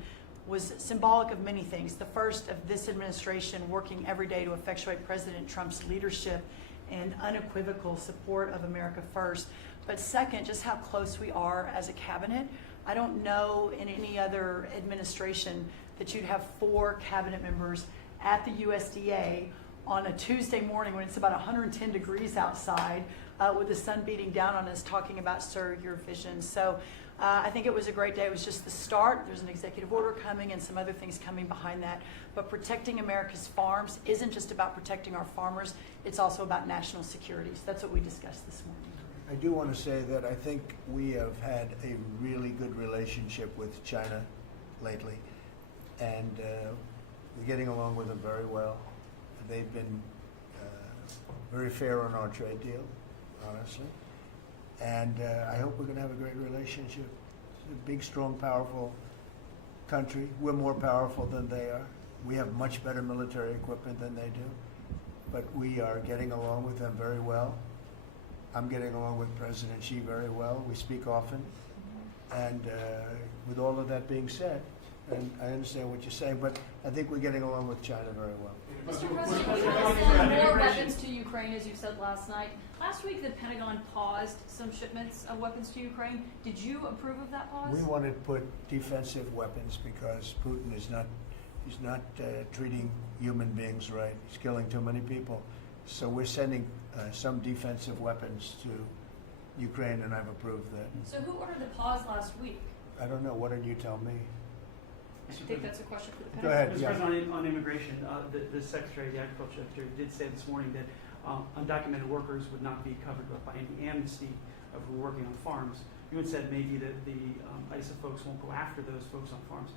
was symbolic of many things. The first of this administration working every day to effectuate President Trump's leadership and unequivocal support of America first. But second, just how close we are as a cabinet. I don't know in any other administration that you'd have 4 cabinet members at the USDA on a Tuesday morning when it's about 110 degrees outside with the sun beating down on us talking about, sir, your vision. So I think it was a great day. It was just the start. There's an executive order coming and some other things coming behind that. But protecting America's farms isn't just about protecting our farmers. It's also about national security. So that's what we discussed this morning. I do want to say that I think we have had a really good relationship with China lately, and we're getting along with them very well. They've been very fair on our trade deal, honestly, and I hope we're going to have a great relationship. It's a big, strong, powerful country. We're more powerful than they are. We have much better military equipment than they do, but we are getting along with them very well. I'm getting along with President Xi very well. We speak often. And with all of that being said, and I understand what you're saying, but I think we're getting along with China very well. Mr. President, we want to send more weapons to Ukraine, as you said last night. Last week, the Pentagon paused some shipments of weapons to Ukraine. Did you approve of that pause? We want to put defensive weapons because Putin is not, he's not treating human beings right. He's killing too many people. So we're sending some defensive weapons to Ukraine, and I've approved that. So who ordered the pause last week? I don't know. Why don't you tell me? I think that's a question for the Go Pentagon. ahead. Mr. Yeah. President, on immigration, the Secretary of the Agriculture did say this morning that undocumented workers would not be covered by any amnesty who are working on farms. You had said maybe that the ISA folks won't go after those folks on farms.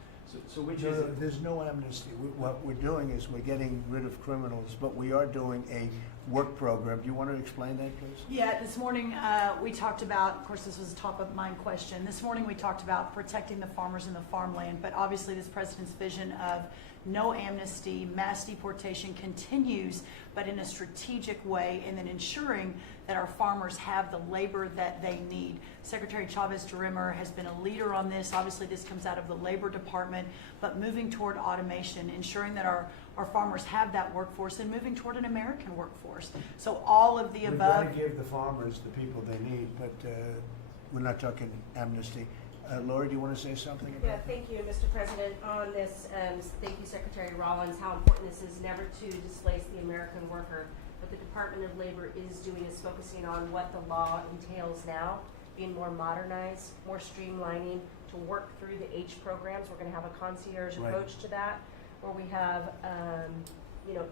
So which is it? There's no amnesty. What we're doing is we're getting rid of criminals, but we are doing a work program. Do you want to explain that, please? Yeah, this morning we talked about, of course this was a top of mind question, this morning we talked about protecting the farmers and the farmland, but obviously this president's vision of no amnesty, mass deportation continues, but in a strategic way, and then ensuring that our farmers have the labor that they need. Secretary Chavez-DeRimmer has been a leader on this. Obviously this comes out of the Labor Department, but moving toward automation, ensuring that our farmers have that workforce, and moving toward an American workforce. So all of the We've above. got to give the farmers the people they need, but we're not talking amnesty. Laura, do you want to say something about Yeah, thank you, Mr. President. On this, thank you, Secretary Rollins, how important this is never to displace the American worker. What the Department of Labor is doing is focusing on what the law entails now, being more modernized, more streamlining, to work through the H programs. We're going to have a concierge approach to that, where we have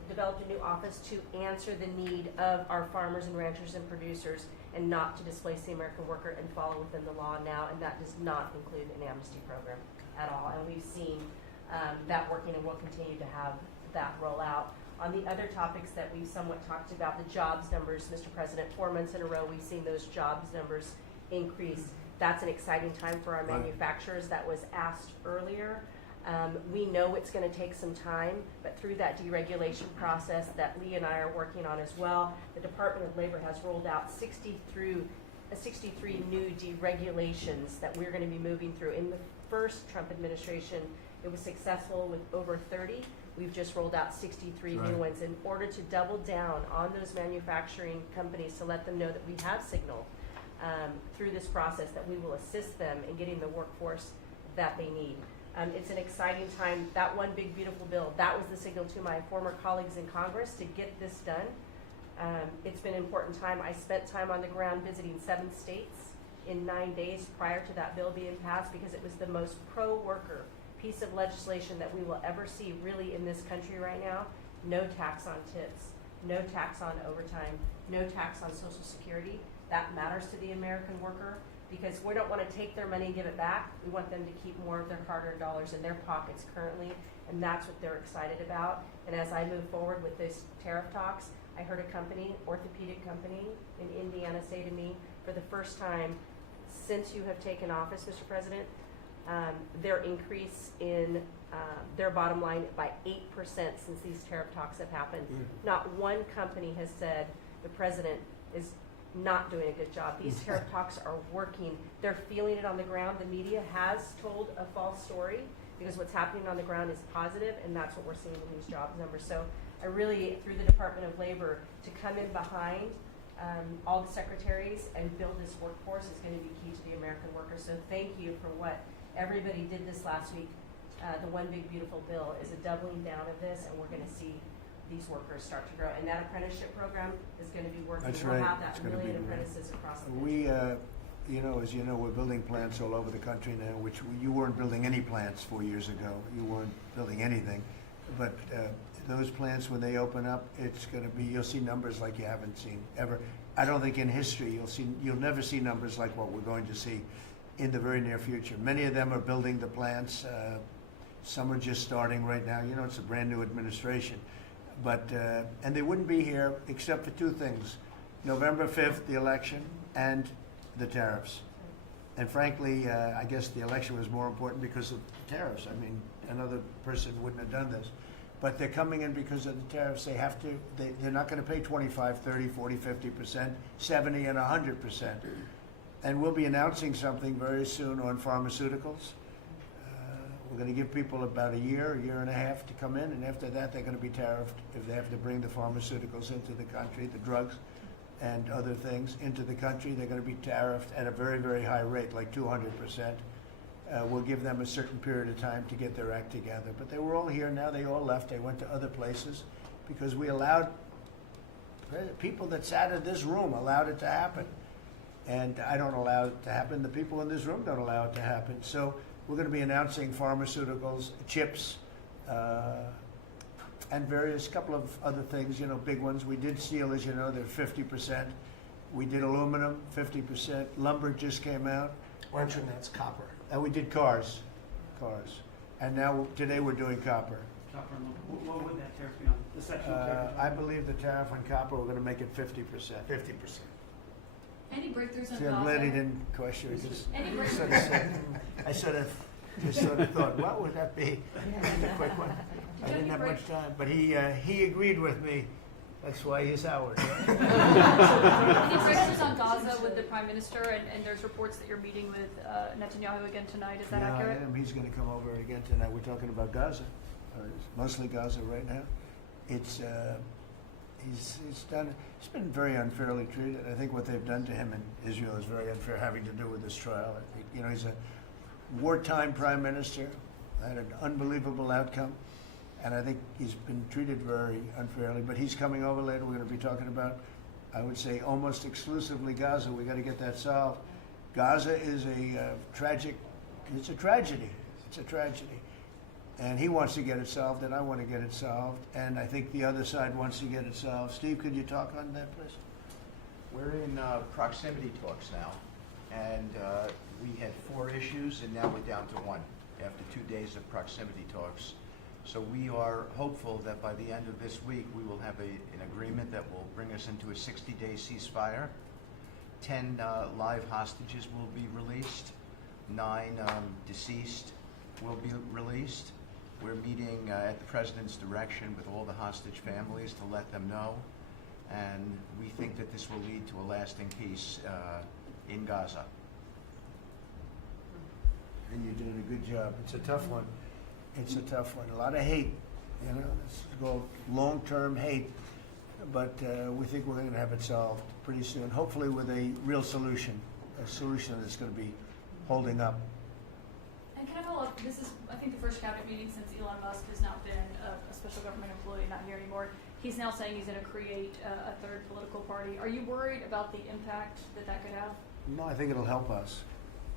developed a new office to answer the need of our farmers and ranchers and producers, and not to displace the American worker and follow within the law now, and that does not include an amnesty program at all. And we've seen that working, and we'll continue to have that roll out. On the other topics that we've somewhat talked about, the jobs numbers, Mr. President, 4 months in a row we've seen those jobs numbers increase. That's an exciting time for our manufacturers. That was asked earlier. We know it's going to take some time, but through that deregulation process that Lee and I are working on as well, the Department of Labor has rolled out 63 new deregulations that we're going to be moving through. In the first Trump administration, it was successful with over 30. We've just rolled out 63 new ones in order to double down on those manufacturing companies to let them know that we have signaled through this process that we will assist them in getting the workforce that they need. It's an exciting time. That one big beautiful bill, that was the signal to my former colleagues in Congress to get this done. It's been an important time. I spent time on the ground visiting 7 states in 9 days prior to that bill being passed, because it was the most pro-worker piece of legislation that we will ever see really in this country right now. No tax on tips, no tax on overtime, no tax on Social Security. That matters to the American worker. because we don't want to take their money and give it back. We want them to keep more of their hard-earned dollars in their pockets currently, and that's what they're excited about. And as I move forward with these tariff talks, I heard a company, orthopedic company in Indiana, say to me, for the first time since you have taken office, Mr. President, their increase in their bottom line by 8% since these tariff talks have happened. Not one company has said the president is not doing a good job. These tariff talks are working. They're feeling it on the ground. The media has told a false story because what's happening on the ground is positive, and that's what we're seeing in these jobs numbers. So I really, through the Department of Labor, to come in behind all the secretaries and build this workforce is going to be key to the American worker. So thank you for what everybody did this last week. The One Big Beautiful Bill is a doubling down of this, and we're going to see these workers start to grow. And that apprenticeship program is going to be working. That's We'll right. have that It's gonna million be great. apprentices across the country. We, as you know, we're building plants all over the country now, which you weren't building any plants 4 years ago. You weren't building anything. But those plants, when they open up, it's going to be, you'll see numbers like you haven't seen ever. I don't think in history you'll never see numbers like what we're going to see in the very near future. Many of them are building the plants. Some are just starting right now. You know, it's a brand new administration. But, and they wouldn't be here except for two things: November 5th, the election, and the tariffs. And frankly, I guess the election was more important because of the tariffs. I mean, another person wouldn't have done this. But they're coming in because of the tariffs. They have to, they're not going to pay 25, 30, 40, 50%, 70 and 100%. And we'll be announcing something very soon on pharmaceuticals. We're going to give people about a year and a half to come in, and after that they're going to be tariffed if they have to bring the pharmaceuticals into the country, the drugs and other things into the country. They're going to be tariffed at a very, very high rate, like 200%. We'll give them a certain period of time to get their act together. But they were all here now. They all left. They went to other places because we allowed, people that sat in this room allowed it to happen. And I don't allow it to happen. The people in this room don't allow it to happen. So we're going to be announcing pharmaceuticals, chips, and various couple of other things, you know, big ones. We did steel, as you know, they're 50%. We did aluminum, 50%. Lumber just came out. That's copper. And we did cars. And now, today we're doing copper. Copper and lumber. What would that tariff be on? The section tariff? I believe the tariff on copper, we're going to make it 50%. 50%. Any breakthroughs on See, I'm glad he Gaza? didn't question it. Any Just breakthroughs? sort of said, I just sort of thought, what would that be? Just a quick one. I didn't have much time, but he agreed with me. That's why he's ours. Any breakthroughs on Gaza with the Prime Minister, and there's reports that you're meeting with Netanyahu again tonight. Is that Yeah, accurate? I am. He's going to come over again tonight. We're talking about Gaza, mostly Gaza right now. It's he's been very unfairly treated. I think what they've done to him in Israel is very unfair, having to do with this trial. You know, he's a wartime prime minister, had an unbelievable outcome, and I think he's been treated very unfairly. But he's coming over later. We're going to be talking about, I would say, almost exclusively Gaza. We got to get that solved. Gaza is a tragic. It's a tragedy. It's a tragedy. And he wants to get it solved, and I want to get it solved, and I think the other side wants to get it solved. Steve, could you talk on that, please? We're in proximity talks now, and we had 4 issues, and now we're down to 1 after 2 days of proximity talks. So we are hopeful that by the end of this week, we will have an agreement that will bring us into a 60-day ceasefire. 10 live hostages will be released. 9 deceased will be released. We're meeting at the President's direction with all the hostage families to let them know. And we think that this will lead to a lasting peace in Gaza. And you're doing a good job. It's a tough one. It's a tough one. A lot of hate, you know, it's called long-term hate. But we think we're going to have it solved pretty soon, hopefully with a real solution, a solution that's going to be holding up. And can I follow up? This is, I think, the first cabinet meeting since Elon Musk has now been a special government employee, not here anymore. He's now saying he's going to create a third political party. Are you worried about the impact that that could have? No, I think it'll help us.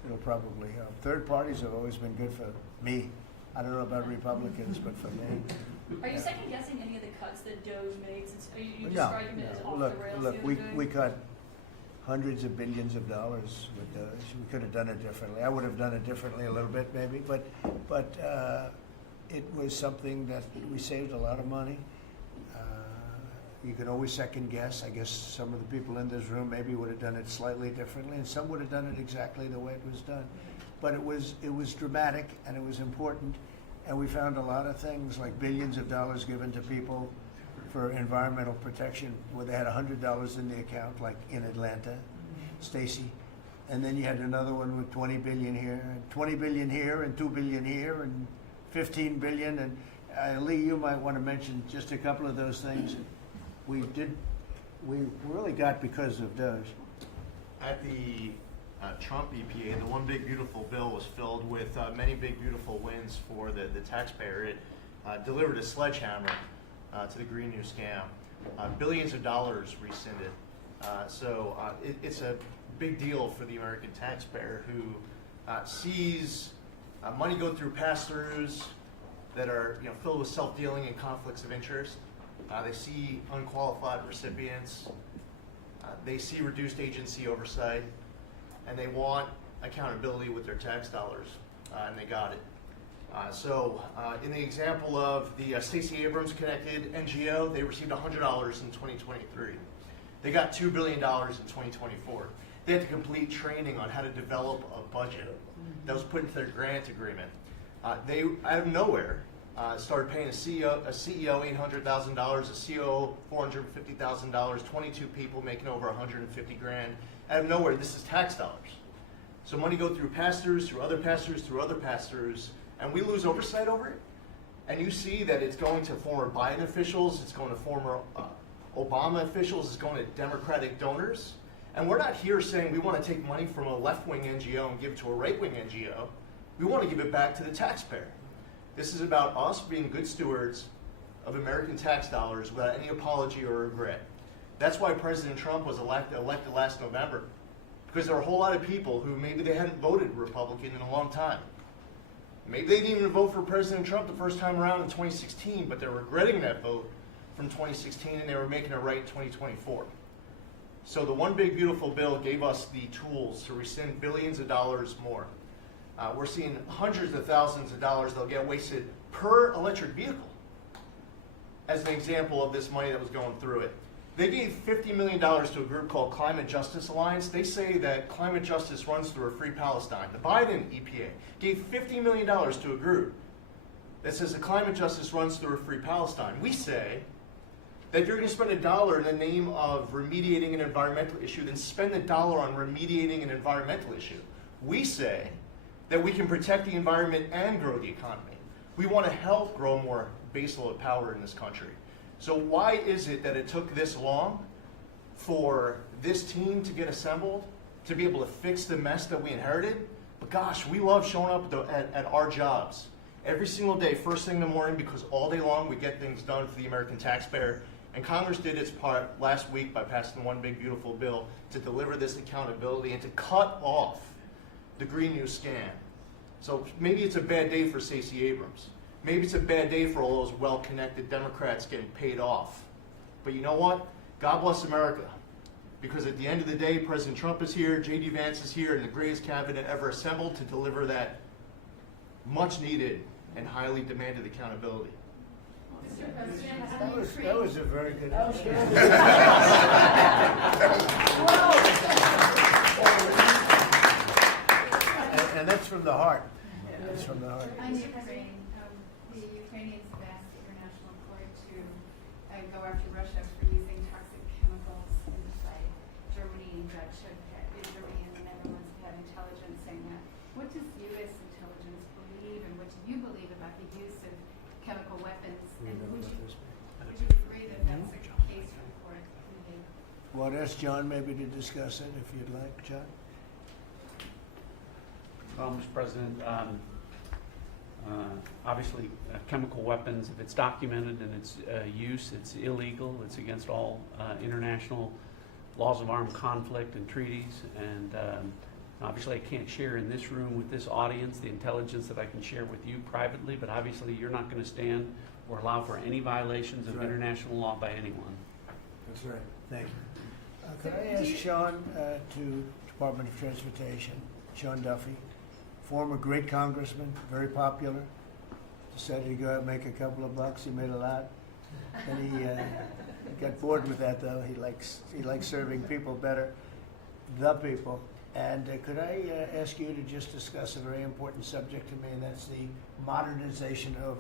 It'll probably help. Third parties have always been good for me. I don't know about Republicans, but for me. Are you second guessing any of the cuts that Doge made? Since you No, described him as off look, the rails. look. the other day? We cut hundreds of billions of dollars with those. We could have done it differently. I would have done it differently a little bit maybe, but it was something that we saved a lot of money. You can always second guess. I guess some of the people in this room maybe would have done it slightly differently, and some would have done it exactly the way it was done. But it was dramatic and it was important, and we found a lot of things like billions of dollars given to people for environmental protection, where they had $100 in the account, like in Atlanta, Stacy. And then you had another one with 20 billion here, and 20 billion here, and 2 billion here, and 15 billion. And Lee, you might want to mention just a couple of those things. We really got because of those. At the Trump EPA, the One Big Beautiful Bill was filled with many big beautiful wins for the taxpayer. It delivered a sledgehammer to the Green New Scam. Billions of dollars rescinded. It's a big deal for the American taxpayer who sees money go through pass-throughs that are filled with self-dealing and conflicts of interest. They see unqualified recipients. They see reduced agency oversight, and they want accountability with their tax dollars, and they got it. In the example of the Stacey Abrams connected NGO, they received $100 in 2023. They got $2 billion in 2024. They had to complete training on how to develop a budget that was put into their grant agreement. They, out of nowhere, started paying a CEO $800,000, a COO $450,000, 22 people making over 150 grand. Out of nowhere, this is tax dollars. So money go through pass-throughs, through other pass-throughs, through other pass-throughs, and we lose oversight over it. And you see that it's going to former Biden officials, it's going to former Obama officials, it's going to Democratic donors. And we're not here saying we want to take money from a left-wing NGO and give it to a right-wing NGO. We want to give it back to the taxpayer. This is about us being good stewards of American tax dollars without any apology or regret. That's why President Trump was elected last November, because there are a whole lot of people who maybe they hadn't voted Republican in a long time. Maybe they didn't even vote for President Trump the first time around in 2016, but they're regretting that vote from 2016, and they were making it right in 2024. So the One Big Beautiful Bill gave us the tools to rescind billions of dollars more. We're seeing hundreds of thousands of dollars that'll get wasted per electric vehicle as an example of this money that was going through it. They gave $50 million to a group called Climate Justice Alliance. They say that climate justice runs through a free Palestine. The Biden EPA gave $50 million to a group that says that climate justice runs through a free Palestine. We say that if you're going to spend $1 in the name of remediating an environmental issue, then spend $1 on remediating an environmental issue. We say that we can protect the environment and grow the economy. We want to help grow more baseload power in this country. So why is it that it took this long for this team to get assembled, to be able to fix the mess that we inherited? But gosh, we love showing up at our jobs every single day, first thing in the morning, because all day long we get things done for the American taxpayer. And Congress did its part last week by passing One Big Beautiful Bill to deliver this accountability and to cut off the Green New Scam. So maybe it's a bad day for Stacey Abrams. Maybe it's a bad day for all those well-connected Democrats getting paid off. But you know what? God bless America. Because at the end of the day, President Trump is here, J.D. Vance is here, and the greatest cabinet ever assembled to deliver that much-needed and highly demanded accountability. Mr. President, That was a very good answer. And that's from the heart. That's from the heart. On Ukraine, the Ukrainians have asked the International Court to go after Russia for using toxic chemicals in the fight. Germany and the Netherlands have had intelligence saying that. What does U.S. intelligence believe, and what do you believe about the use of chemical weapons? And would you agree that that's a case for the court? Well, I'll ask John maybe to discuss it if you'd like, John. Well, Mr. President, obviously chemical weapons, if it's documented and its use, it's illegal. It's against all international laws of armed conflict and treaties. And obviously I can't share in this room with this audience the intelligence that I can share with you privately, but obviously you're not going to stand or allow for any violations of international law by anyone. That's right. Thank you. Could I ask Sean to Department of Transportation, Sean Duffy, former great congressman, very popular, decided to go out and make a couple of bucks. He made a lot. And he got bored with that, though. He likes serving people better, the people. And could I ask you to just discuss a very important subject to me, and that's the modernization of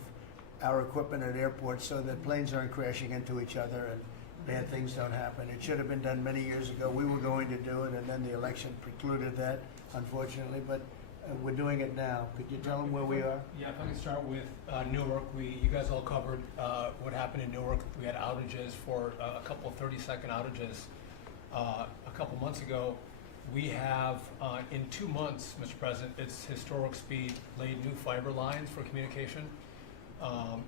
our equipment at airports so that planes aren't crashing into each other and bad things don't happen. It should have been done many years ago. We were going to do it, and then the election precluded that, unfortunately. But we're doing it now. Could you tell them where we are? Yeah, if I can start with Newark. You guys all covered what happened in Newark. We had outages for a couple of 30-second outages a couple months ago. We have, in 2 months, Mr. President, it's historic speed, laid new fiber lines for communication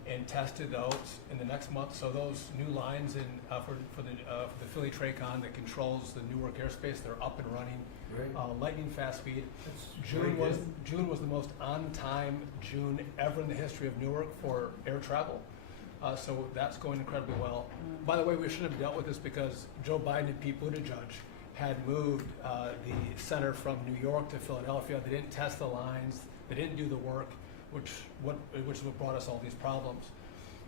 and tested those in the next month. So those new lines for the Philly Tracon that controls the Newark airspace, they're up and running. Lightning fast speed. June was the most on-time June ever in the history of Newark for air travel. So that's going incredibly well. By the way, we shouldn't have dealt with this because Joe Biden and Pete Buttigieg had moved the center from New York to Philadelphia. They didn't test the lines. They didn't do the work, which is what brought us all these problems.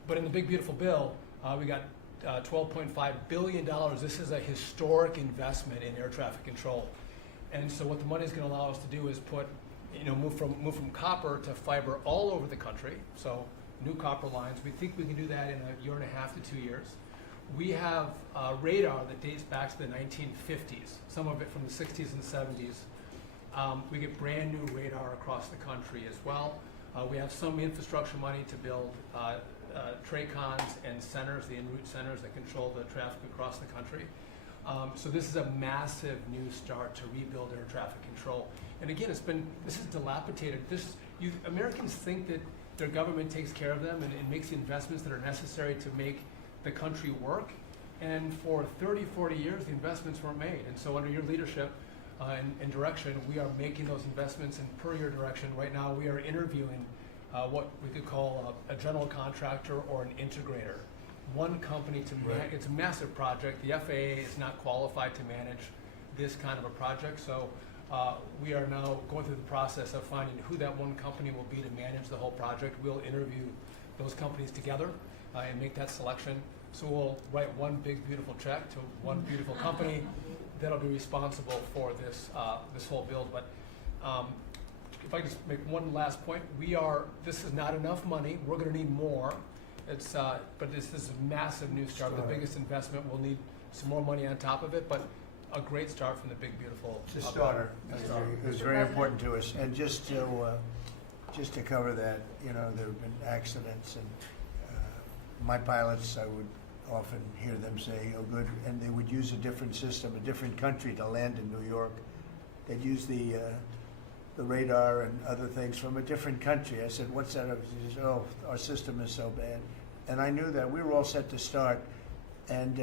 But in the big beautiful bill, we got $12.5 billion. This is a historic investment in air traffic control. And so what the money is going to allow us to do is move from copper to fiber all over the country. So new copper lines. We think we can do that in 1.5 to 2 years. We have radar that dates back to the 1950s, some of it from the 60s and 70s. We get brand new radar across the country as well. We have some infrastructure money to build TRACONs and centers, the en route centers that control the traffic across the country. So this is a massive new start to rebuild air traffic control. And again, this is dilapidated. Americans think that their government takes care of them and makes the investments that are necessary to make the country work. And for 30, 40 years, the investments weren't made. And so under your leadership and direction, we are making those investments. And per your direction, right now we are interviewing what we could call a general contractor or an integrator. One company to manage. It's a massive project. The FAA is not qualified to manage this kind of a project. So we are now going through the process of finding who that one company will be to manage the whole project. We'll interview those companies together and make that selection. So we'll write one big beautiful check to one beautiful company that'll be responsible for this whole build. But if I can just make one last point, this is not enough money. We're going to need more. But this is a massive new start. The biggest investment. We'll need some more money on top of it, but a great start from the big beautiful. It's a starter. It was very important to us. And just to cover that, there have been accidents, and my pilots, I would often hear them say, "Oh, good," and they would use a different system, a different country to land in New York. They'd use the radar and other things from a different country. I said, "What's that?" He said, "Oh, our system is so bad." And I knew that. We were all set to start. And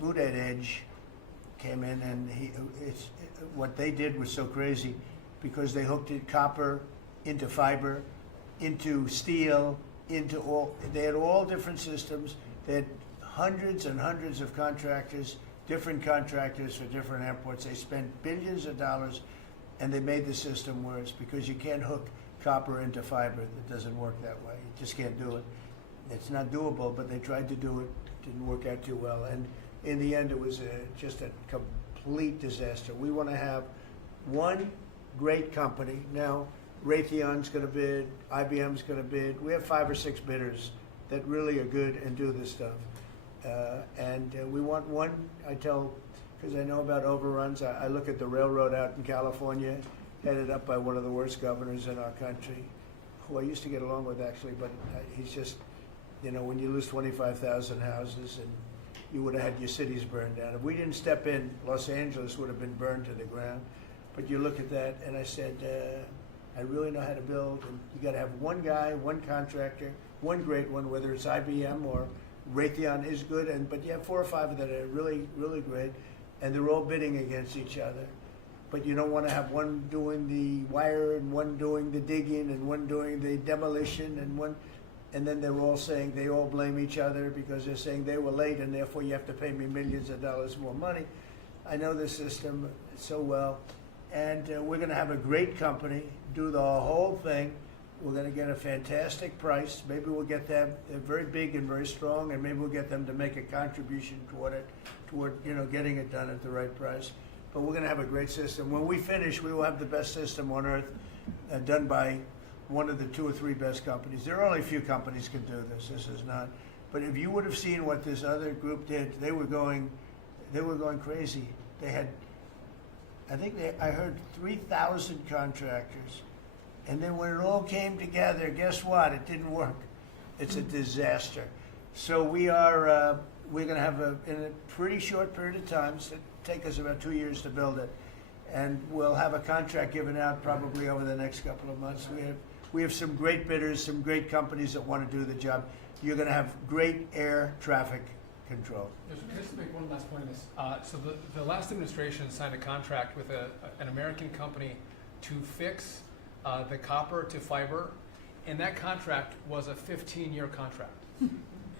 Boot Edge came in, and what they did was so crazy because they hooked it copper into fiber, into steel, they had all different systems. They had hundreds and hundreds of contractors, different contractors for different airports. They spent billions of dollars, and they made the system worse because you can't hook copper into fiber. It doesn't work that way. You just can't do it. It's not doable, but they tried to do it. Didn't work out too well. And in the end, it was just a complete disaster. We want to have one great company. Now, Raytheon's going to bid, IBM's going to bid. We have 5 or 6 bidders that really are good and do this stuff. And we want one, because I know about overruns. I look at the railroad out in California, headed up by one of the worst governors in our country, who I used to get along with actually, but he's just, when you lose 25,000 houses and you would have had your cities burned down. If we didn't step in, Los Angeles would have been burned to the ground. But you look at that, and I said, I really know how to build, and you got to have one guy, one contractor, one great one, whether it's IBM or Raytheon is good, but you have 4 or 5 that are really, really great, and they're all bidding against each other. But you don't want to have one doing the wire and one doing the digging and one doing the demolition and then they're all saying they all blame each other because they're saying they were late and therefore you have to pay me millions of dollars more money. I know the system so well, and we're going to have a great company do the whole thing. We're going to get a fantastic price. Maybe we'll get them, they're very big and very strong, and maybe we'll get them to make a contribution toward it, toward getting it done at the right price. But we're going to have a great system. When we finish, we will have the best system on earth, done by one of the 2 or 3 best companies. There are only a few companies can do this. This is not. But if you would have seen what this other group did, they were going crazy. They had, I heard 3,000 contractors. And then when it all came together, guess what? It didn't work. It's a disaster. So we're going to have in a pretty short period of time, it'll take us about 2 years to build it, and we'll have a contract given out probably over the next couple of months. We have some great bidders, some great companies that want to do the job. You're going to have great air traffic control. Just to make one last point on this. So the last administration signed a contract with an American company to fix the copper to fiber, and that contract was a 15-year contract.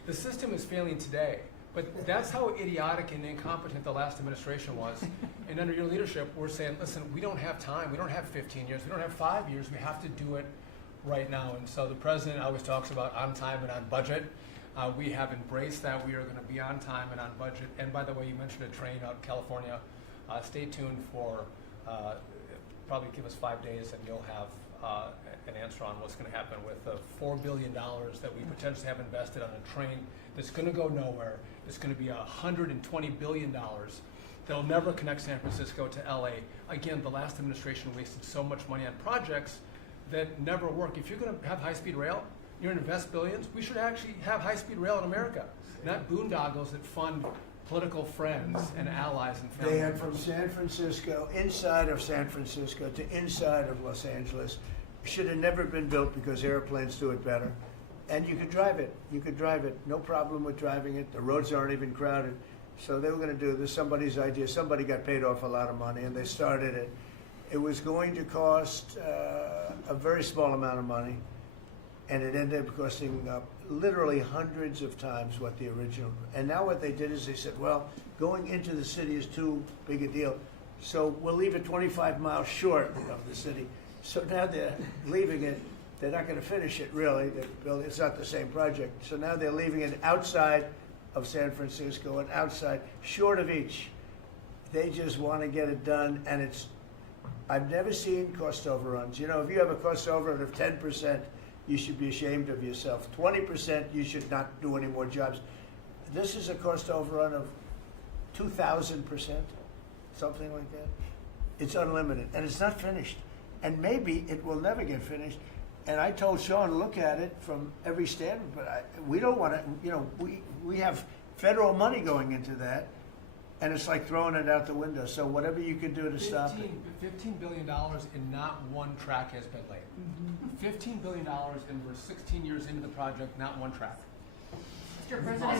The system is failing today, but that's how idiotic and incompetent the last administration was. And under your leadership, we're saying, listen, we don't have time. We don't have 15 years. We don't have 5 years. We have to do it right now. And so the president always talks about on time and on budget. We have embraced that. We are going to be on time and on budget. And by the way, you mentioned a train out in California. Stay tuned for probably give us 5 days and you'll have an answer on what's going to happen with the $4 billion that we potentially have invested on a train that's going to go nowhere. It's going to be $120 billion that'll never connect San Francisco to LA. Again, the last administration wasted so much money on projects that never work. If you're going to have high-speed rail, you're going to invest billions. We should actually have high-speed rail in America, not boondoggles that fund political friends and allies and family They had members. from San Francisco, inside of San Francisco to inside of Los Angeles. Should have never been built because airplanes do it better. And you could drive it. You could drive it. No problem with driving it. The roads aren't even crowded. So they were going to do this. Somebody's idea. Somebody got paid off a lot of money and they started it. It was going to cost a very small amount of money. And it ended up costing literally hundreds of times what the original. And now what they did is they said, well, going into the city is too big a deal. So we'll leave it 25 miles short of the city. So now they're leaving it. They're not going to finish it, really. It's not the same project. So now they're leaving it outside of San Francisco and outside, short of each. They just want to get it done, and I've never seen cost overruns. If you have a cost overrun of 10%, you should be ashamed of yourself. 20%, you should not do any more jobs. This is a cost overrun of 2,000%, something like that. It's unlimited, and it's not finished. And maybe it will never get finished. And I told Sean, look at it from every standpoint, but we don't want to, we have federal money going into that, and it's like throwing it out the window. So whatever you can do to stop it. $15 billion and not one track has been laid. $15 billion and we're 16 years into the project, not one track. Mr. President,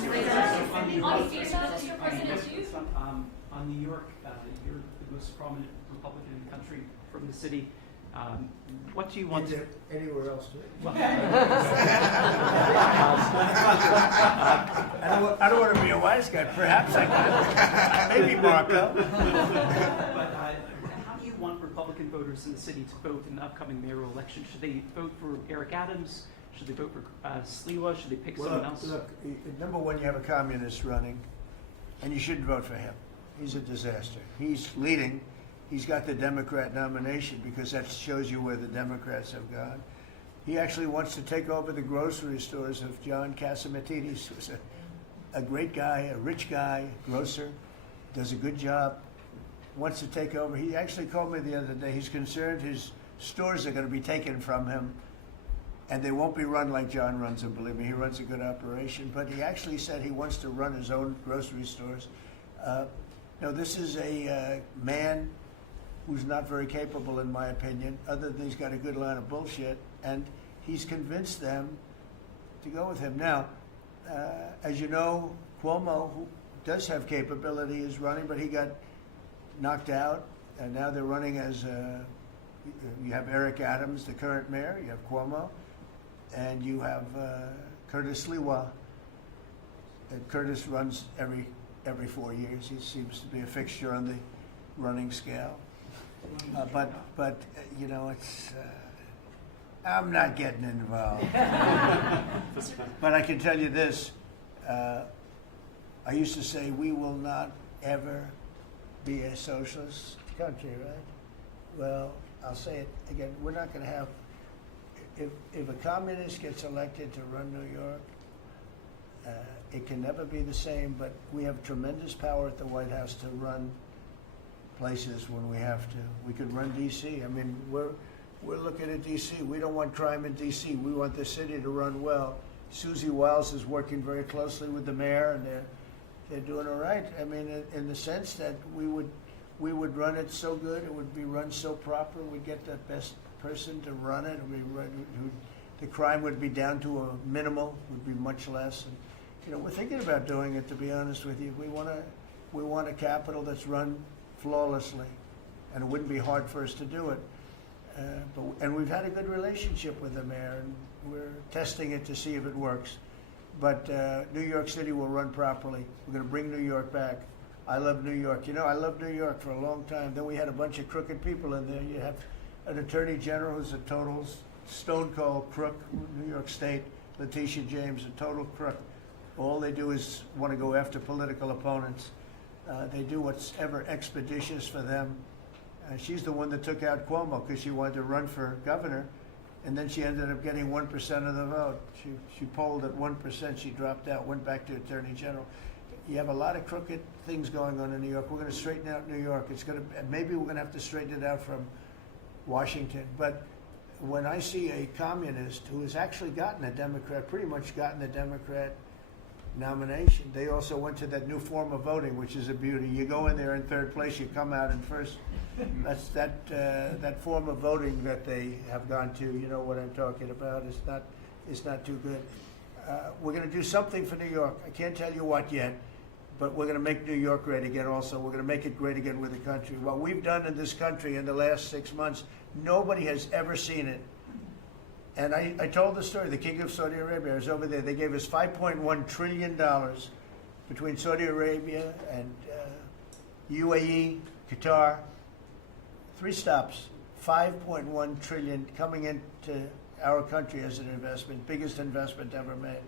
on New York, you're the most prominent Republican in the country from the city. What do you want to... Anywhere else, too? Well, I don't want to be a wise guy. Perhaps I could. Maybe Marco. But how do you want Republican voters in the city to vote in the upcoming mayoral election? Should they vote for Eric Adams? Should they vote for Sliwa? Should they pick someone else? Look, number one, you have a communist running, and you shouldn't vote for him. He's a disaster. He's leading. He's got the Democrat nomination because that shows you where the Democrats have gone. He actually wants to take over the grocery stores of John Catsimatidis, who's a great guy, a rich guy, grocer, does a good job, wants to take over. He actually called me the other day. He's concerned his stores are going to be taken from him, and they won't be run like John runs them. Believe me, he runs a good operation. But he actually said he wants to run his own grocery stores. No, this is a man who's not very capable, in my opinion, other than he's got a good line of bullshit, and he's convinced them to go with him. Now, as you know, Cuomo, who does have capability, is running, but he got knocked out, and now they're running as, you have Eric Adams, the current mayor, you have Cuomo, and you have Curtis Sliwa. And Curtis runs every 4 years. He seems to be a fixture on the running scale. But you know, it's. I'm not getting involved. But I can tell you this. I used to say we will not ever be a socialist country, right? Well, I'll say it again. We're not going to have. If a communist gets elected to run New York, it can never be the same. But we have tremendous power at the White House to run places when we have to. We could run D.C. I mean, we're looking at D.C. We don't want crime in D.C. We want the city to run well. Susie Wiles is working very closely with the mayor, and they're doing all right. I mean, in the sense that we would run it so good, it would be run so proper. We'd get the best person to run it. The crime would be down to a minimal, would be much less. And, you know, we're thinking about doing it. To be honest with you, we want a capital that's run flawlessly, and it wouldn't be hard for us to do it. And we've had a good relationship with the mayor, and we're testing it to see if it works. But New York City will run properly. We're going to bring New York back. I love New York. You know, I loved New York for a long time. Then we had a bunch of crooked people in there. You have an attorney general who's a total stone cold crook, New York State, Letitia James, a total crook. All they do is want to go after political opponents. They do what's ever expeditious for them. She's the one that took out Cuomo because she wanted to run for governor, and then she ended up getting 1% of the vote. She polled at 1%. She dropped out, went back to attorney general. You have a lot of crooked things going on in New York. We're going to straighten out New York. Maybe we're going to have to straighten it out from Washington. But when I see a communist who has actually gotten a Democrat, pretty much gotten the Democrat nomination, they also went to that new form of voting, which is a beauty. You go in there in third place, you come out in first. That's that form of voting that they have gone to. You know what I'm talking about. It's not too good. We're going to do something for New York. I can't tell you what yet, but we're going to make New York great again. Also, we're going to make it great again with the country. What we've done in this country in the last 6 months, nobody has ever seen it. And I told the story. The King of Saudi Arabia was over there. They gave us $5.1 trillion between Saudi Arabia and UAE, Qatar. 3 stops, $5.1 trillion coming into our country as an investment, biggest investment ever made.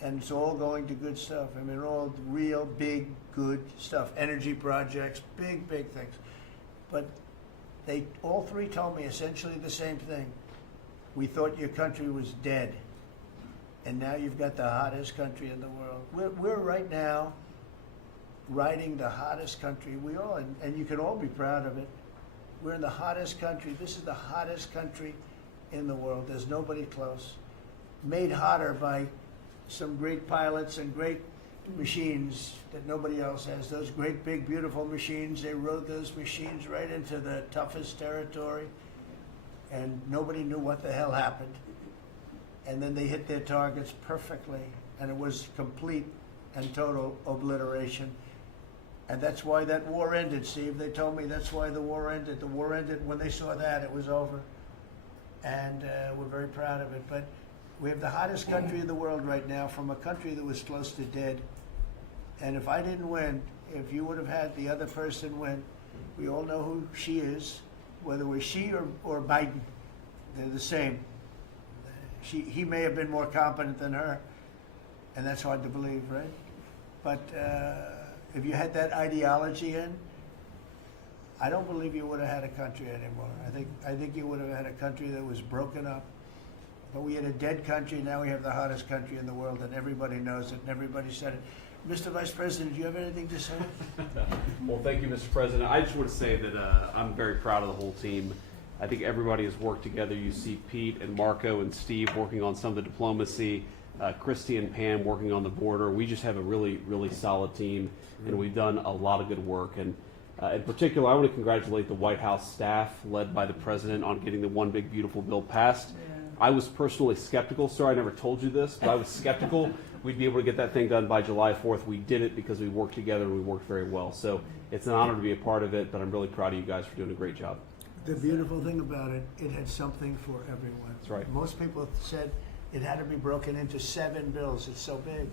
And it's all going to good stuff. I mean, all real, big, good stuff. Energy projects, big, big things. But they all 3 told me essentially the same thing. We thought your country was dead, and now you've got the hottest country in the world. We're right now riding the hottest country. We all, and you can all be proud of it. We're in the hottest country. This is the hottest country in the world. There's nobody close. Made hotter by some great pilots and great machines that nobody else has. Those great, big, beautiful machines, they rode those machines right into the toughest territory, and nobody knew what the hell happened. And then they hit their targets perfectly, and it was complete and total obliteration. And that's why that war ended, Steve. They told me that's why the war ended. The war ended when they saw that, it was over. And we're very proud of it. But we have the hottest country in the world right now, from a country that was close to dead. And if I didn't win, if you would have had the other person win, we all know who she is, whether it was she or Biden. They're the same. He may have been more competent than her, and that's hard to believe, right? But if you had that ideology in, I don't believe you would have had a country anymore. I think you would have had a country that was broken up. But we had a dead country. Now we have the hottest country in the world, and everybody knows it, and everybody said it. Mr. Vice President, do you have anything to say? Well, thank you, Mr. President. I just want to say that I'm very proud of the whole team. I think everybody has worked together. You see Pete and Marco and Steve working on some of the diplomacy, Christy and Pam working on the border. We just have a really, really solid team, and we've done a lot of good work. And in particular, I want to congratulate the White House staff led by the President on getting the One Big Beautiful Bill passed. I was personally skeptical. Sorry, I never told you this, but I was skeptical we'd be able to get that thing done by July 4th. We did it because we worked together and we worked very well. So it's an honor to be a part of it, but I'm really proud of you guys for doing a great job. The beautiful thing about it, it had something for everyone. That's right. Most people said it had to be broken into 7 bills. It's so big.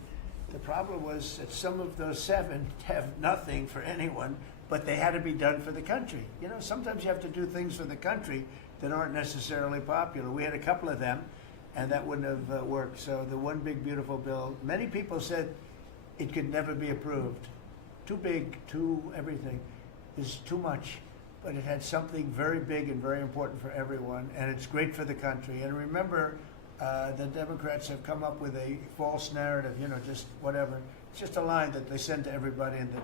The problem was that some of those 7 have nothing for anyone, but they had to be done for the country. You know, sometimes you have to do things for the country that aren't necessarily popular. We had a couple of them, and that wouldn't have worked. So the one big beautiful bill, many people said it could never be approved. Too big, too everything is too much. But it had something very big and very important for everyone, and it's great for the country. And remember, the Democrats have come up with a false narrative, you know, just whatever. It's just a line that they send to everybody and that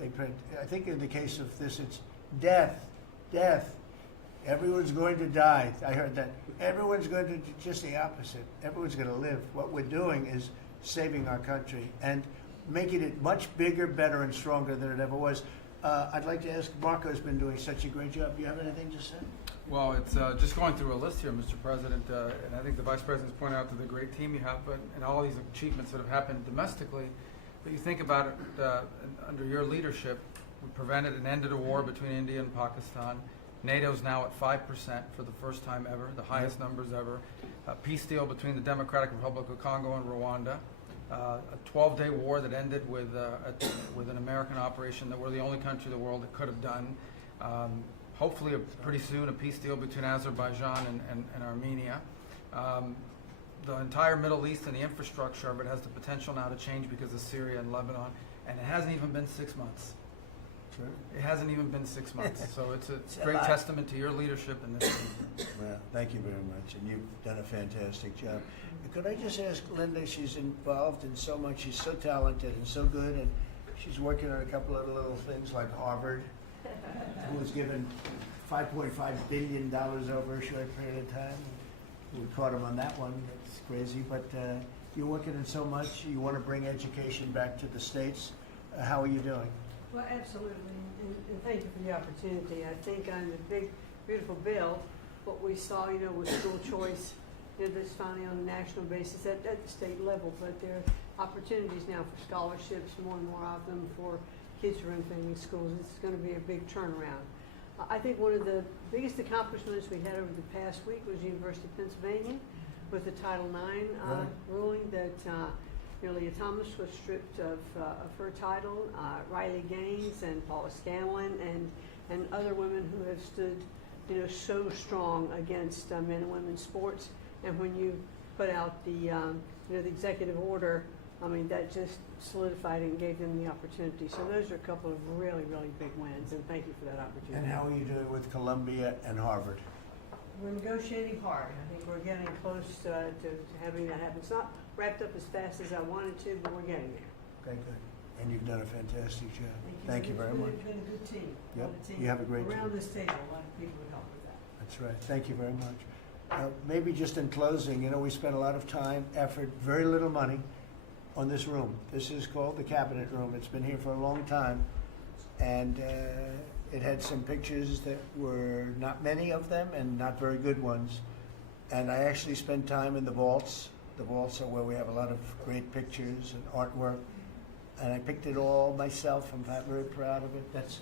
they print. I think in the case of this, it's death, death. Everyone's going to die. I heard that. Everyone's going to do just the opposite. Everyone's going to live. What we're doing is saving our country and making it much bigger, better, and stronger than it ever was. I'd like to ask, Marco's been doing such a great job. Do you have anything to say? Well, it's just going through a list here, Mr. President, and I think the Vice President's pointed out to the great team you have, but and all these achievements that have happened domestically. But you think about it, under your leadership, we prevented and ended a war between India and Pakistan. NATO's now at 5% for the first time ever, the highest numbers ever. A peace deal between the Democratic Republic of Congo and Rwanda. A 12-day war that ended with an American operation that we're the only country in the world that could have done. Hopefully, pretty soon, a peace deal between Azerbaijan and Armenia. The entire Middle East and the infrastructure of it has the potential now to change because of Syria and Lebanon, and it hasn't even been 6 months. Sure. It hasn't even been 6 months, so it's a great testament to your leadership in this. Well, thank you very much, and you've done a fantastic job. Could I just ask Linda, she's involved in so much, she's so talented and so good, and she's working on a couple of little things like Harvard, who was given $5.5 billion over a short period of time. We caught him on that one, it's crazy, but you're working on so much, you want to bring education back to the States. How are you doing? Well, absolutely, and thank you for the opportunity. I think on the big, beautiful bill, what we saw, you know, was school choice, you know, that's finally on a national basis at the state level, but there are opportunities now for scholarships, more and more of them for kids who are in failing schools. It's going to be a big turnaround. I think one of the biggest accomplishments we had over the past week was University of Pennsylvania with the Title IX ruling that Leah Thomas was stripped of her title. Riley Gaines and Paula Scanlon and other women who have stood, you know, so strong against men and women's sports. And when you put out the the executive order, I mean, that just solidified it and gave them the opportunity. So those are a couple of really, really big wins, and thank you for that opportunity. And how are you doing with Columbia and Harvard? We're negotiating hard. I think we're getting close to having that happen. It's not wrapped up as fast as I wanted to, but we're getting there. Okay, good. And you've done a fantastic job. Thank you very much. It's been a good team. Yep, A team you have a great team. around this table. A lot of people would help with that. That's right. Thank you very much. Maybe just in closing, you know, we spent a lot of time, effort, very little money on this room. This is called the Cabinet Room. It's been here for a long time, and it had some pictures that were not many of them and not very good ones. And I actually spent time in the vaults. The vaults are where we have a lot of great pictures and artwork. And I picked it all myself. I'm not very proud of it. That's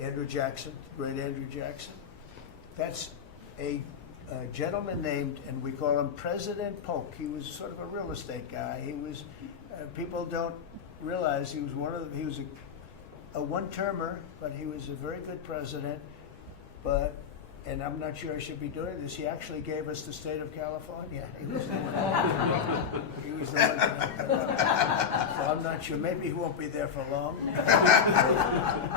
Andrew Jackson, great Andrew Jackson. That's a gentleman named, and we call him President Polk. He was sort of a real estate guy. He was, people don't realize he was he was a one-termer, but he was a very good president. But, and I'm not sure I should be doing this, he actually gave us the state of California. He was the one. He was the one. So I'm not sure. Maybe he won't be there for long.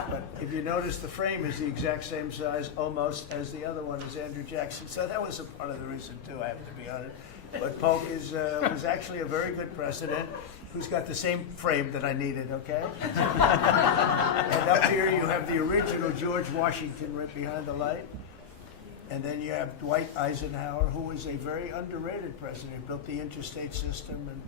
But if you notice, the frame is the exact same size, almost, as the other one is Andrew Jackson. So that was a part of the reason, too, I have to be honest. But Polk was actually a very good president who's got the same frame that I needed, okay? And up here you have the original George Washington right behind the light. And then you have Dwight Eisenhower, who was a very underrated president, built the interstate system, and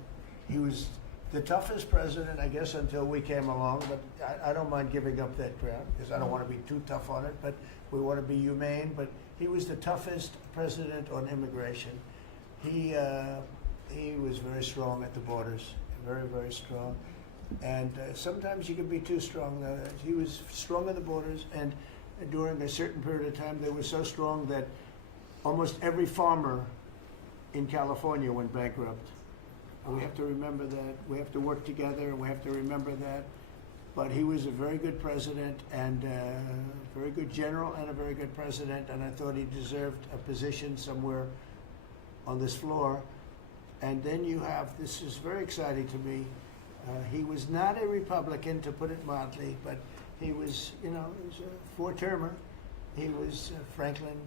he was the toughest president, I guess, until we came along. But I don't mind giving up that ground, because I don't want to be too tough on it, but we want to be humane. But he was the toughest president on immigration. He was very strong at the borders, very, very strong. And sometimes you can be too strong. He was strong at the borders, and during a certain period of time, they were so strong that almost every farmer in California went bankrupt. And we have to remember that. We have to work together, and we have to remember that. But he was a very good president, and a very good general, and a very good president, and I thought he deserved a position somewhere on this floor. And then you have, this is very exciting to me, he was not a Republican, to put it mildly, but he was, he was a four-termer. He was Franklin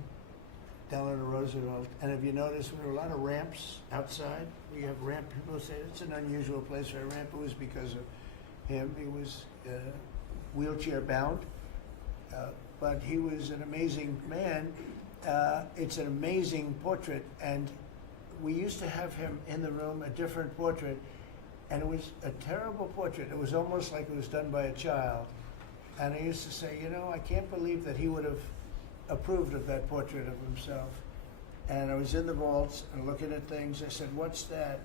Delano Roosevelt. And if you notice, there were a lot of ramps outside. We have ramp, people say it's an unusual place for a ramp. It was because of him. He was wheelchair bound, but he was an amazing man. It's an amazing portrait, and we used to have him in the room, a different portrait, and it was a terrible portrait. It was almost like it was done by a child. And I used to say, I can't believe that he would have approved of that portrait of himself. And I was in the vaults and looking at things. I said, what's that?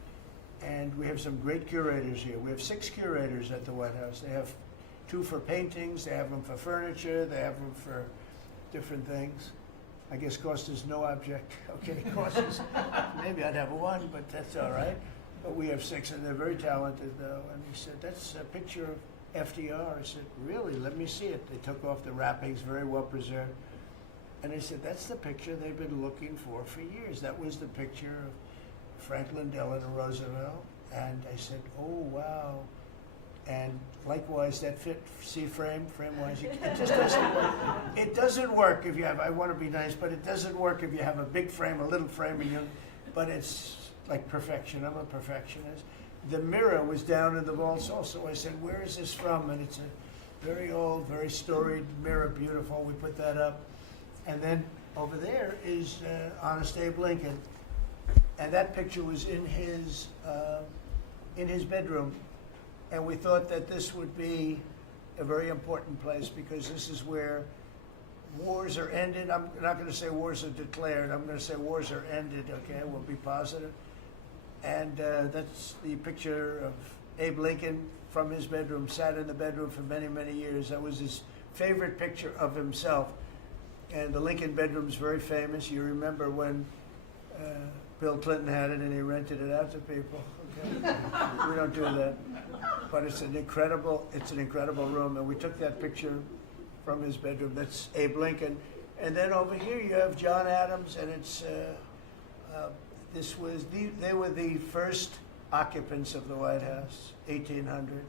And we have some great curators here. We have 6 curators at the White House. They have 2 for paintings, they have them for furniture, they have them for different things. I guess cost is no object. Okay, cost is, maybe I'd have 1, but that's all right. But we have 6, and they're very talented, though. And he said, that's a picture of FDR. I said, really? Let me see it. They took off the wrappings, very well preserved. And I said, that's the picture they've been looking for years. That was the picture of Franklin Delano Roosevelt. And I said, oh, wow. And likewise, that fit, see frame-wise, it just doesn't work. It doesn't work if you have, I want to be nice, but it doesn't work if you have a big frame, a little frame, but it's like perfection. I'm a perfectionist. The mirror was down in the vaults also. I said, where is this from? And it's a very old, very storied mirror, beautiful. We put that up. And then over there is Honest Abe Lincoln. And that picture was in his bedroom. And we thought that this would be a very important place because this is where wars are ended. I'm not going to say wars are declared. I'm going to say wars are ended, okay? We'll be positive. And that's the picture of Abe Lincoln from his bedroom, sat in the bedroom for many, many years. That was his favorite picture of himself. And the Lincoln bedroom's very famous. You remember when Bill Clinton had it and he rented it out to people. Okay? We don't do that. But it's an incredible room. And we took that picture from his bedroom. That's Abe Lincoln. And then over here you have John Adams, and it's they were the first occupants of the White House, 1800.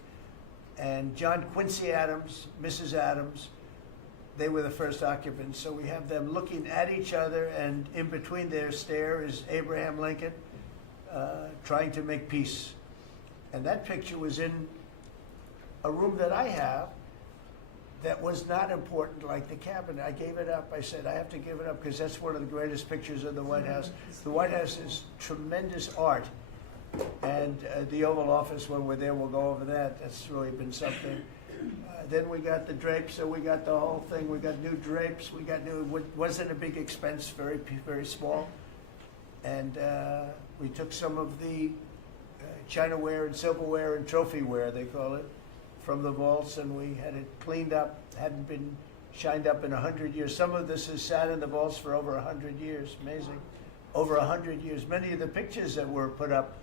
And John Quincy Adams, Mrs. Adams, they were the first occupants. So we have them looking at each other, and in between their stare is Abraham Lincoln trying to make peace. And that picture was in a room that I have that was not important, like the cabinet. I gave it up. I said, I have to give it up because that's one of the greatest pictures of the White House. The White House is tremendous art. And the Oval Office, when we're there, we'll go over that. That's really been something. Then we got the drapes, so we got the whole thing. We got new drapes. We got new, it wasn't a big expense, very, very small. And we took some of the chinaware and silverware and trophyware, they call it, from the vaults, and we had it cleaned up. Hadn't been shined up in 100 years. Some of this has sat in the vaults for over 100 years. Amazing. Over 100 years. Many of the pictures that were put up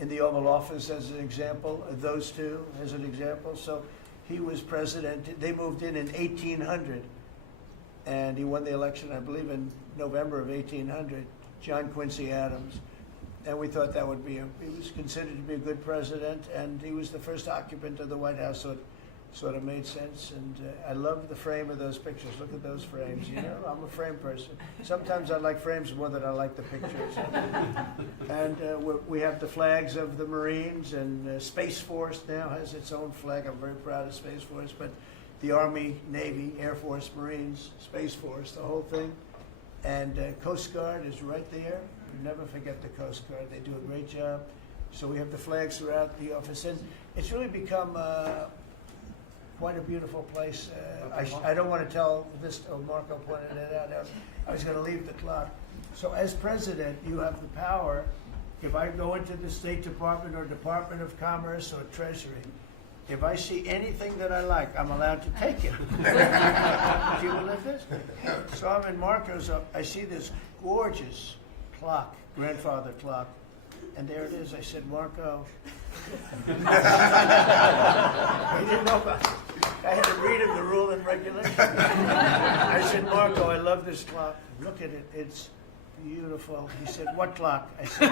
in the Oval Office as an example, those two as an example. So he was president. They moved in 1800, and he won the election, I believe, in November of 1800, John Quincy Adams. And we thought that would be, he was considered to be a good president, and he was the first occupant of the White House, so it sort of made sense. And I love the frame of those pictures. Look at those frames, I'm a frame person. Sometimes I like frames more than I like the pictures. And we have the flags of the Marines, and Space Force now has its own flag. I'm very proud of Space Force, but the Army, Navy, Air Force, Marines, Space Force, the whole thing. And Coast Guard is right there. You never forget the Coast Guard. They do a great job. So we have the flags throughout the office. And it's really become quite a beautiful place. I don't want to tell this, Marco pointed it out. I was going to leave the clock. So as president, you have the power. If I go into the State Department or Department of Commerce or Treasury, if I see anything that I like, I'm allowed to take it. Do you believe this? So I'm in Marco's, I see this gorgeous clock, grandfather clock, And there it is. I said, Marco. He didn't know about it. I had to read him the rule and regulation. I said, Marco, I love this clock. Look at it. It's beautiful. He said, what clock? I said,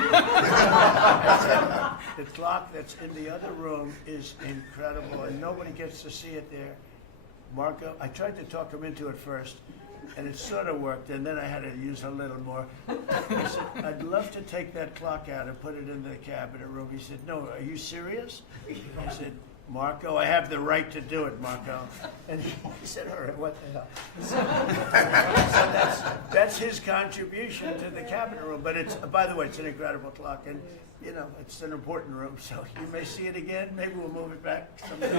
the clock that's in the other room is incredible, and nobody gets to see it there. Marco, I tried to talk him into it first, and it sort of worked, and then I had to use a little more. I said, I'd love to take that clock out and put it in the cabinet room. He said, no, are you serious? I said, Marco, I have the right to do it, Marco. And he said, all right, what the hell? So that's his contribution to the cabinet room. But it's, by the way, it's an incredible clock. And, you know, it's an important room. So you may see it again. Maybe we'll move it back someday.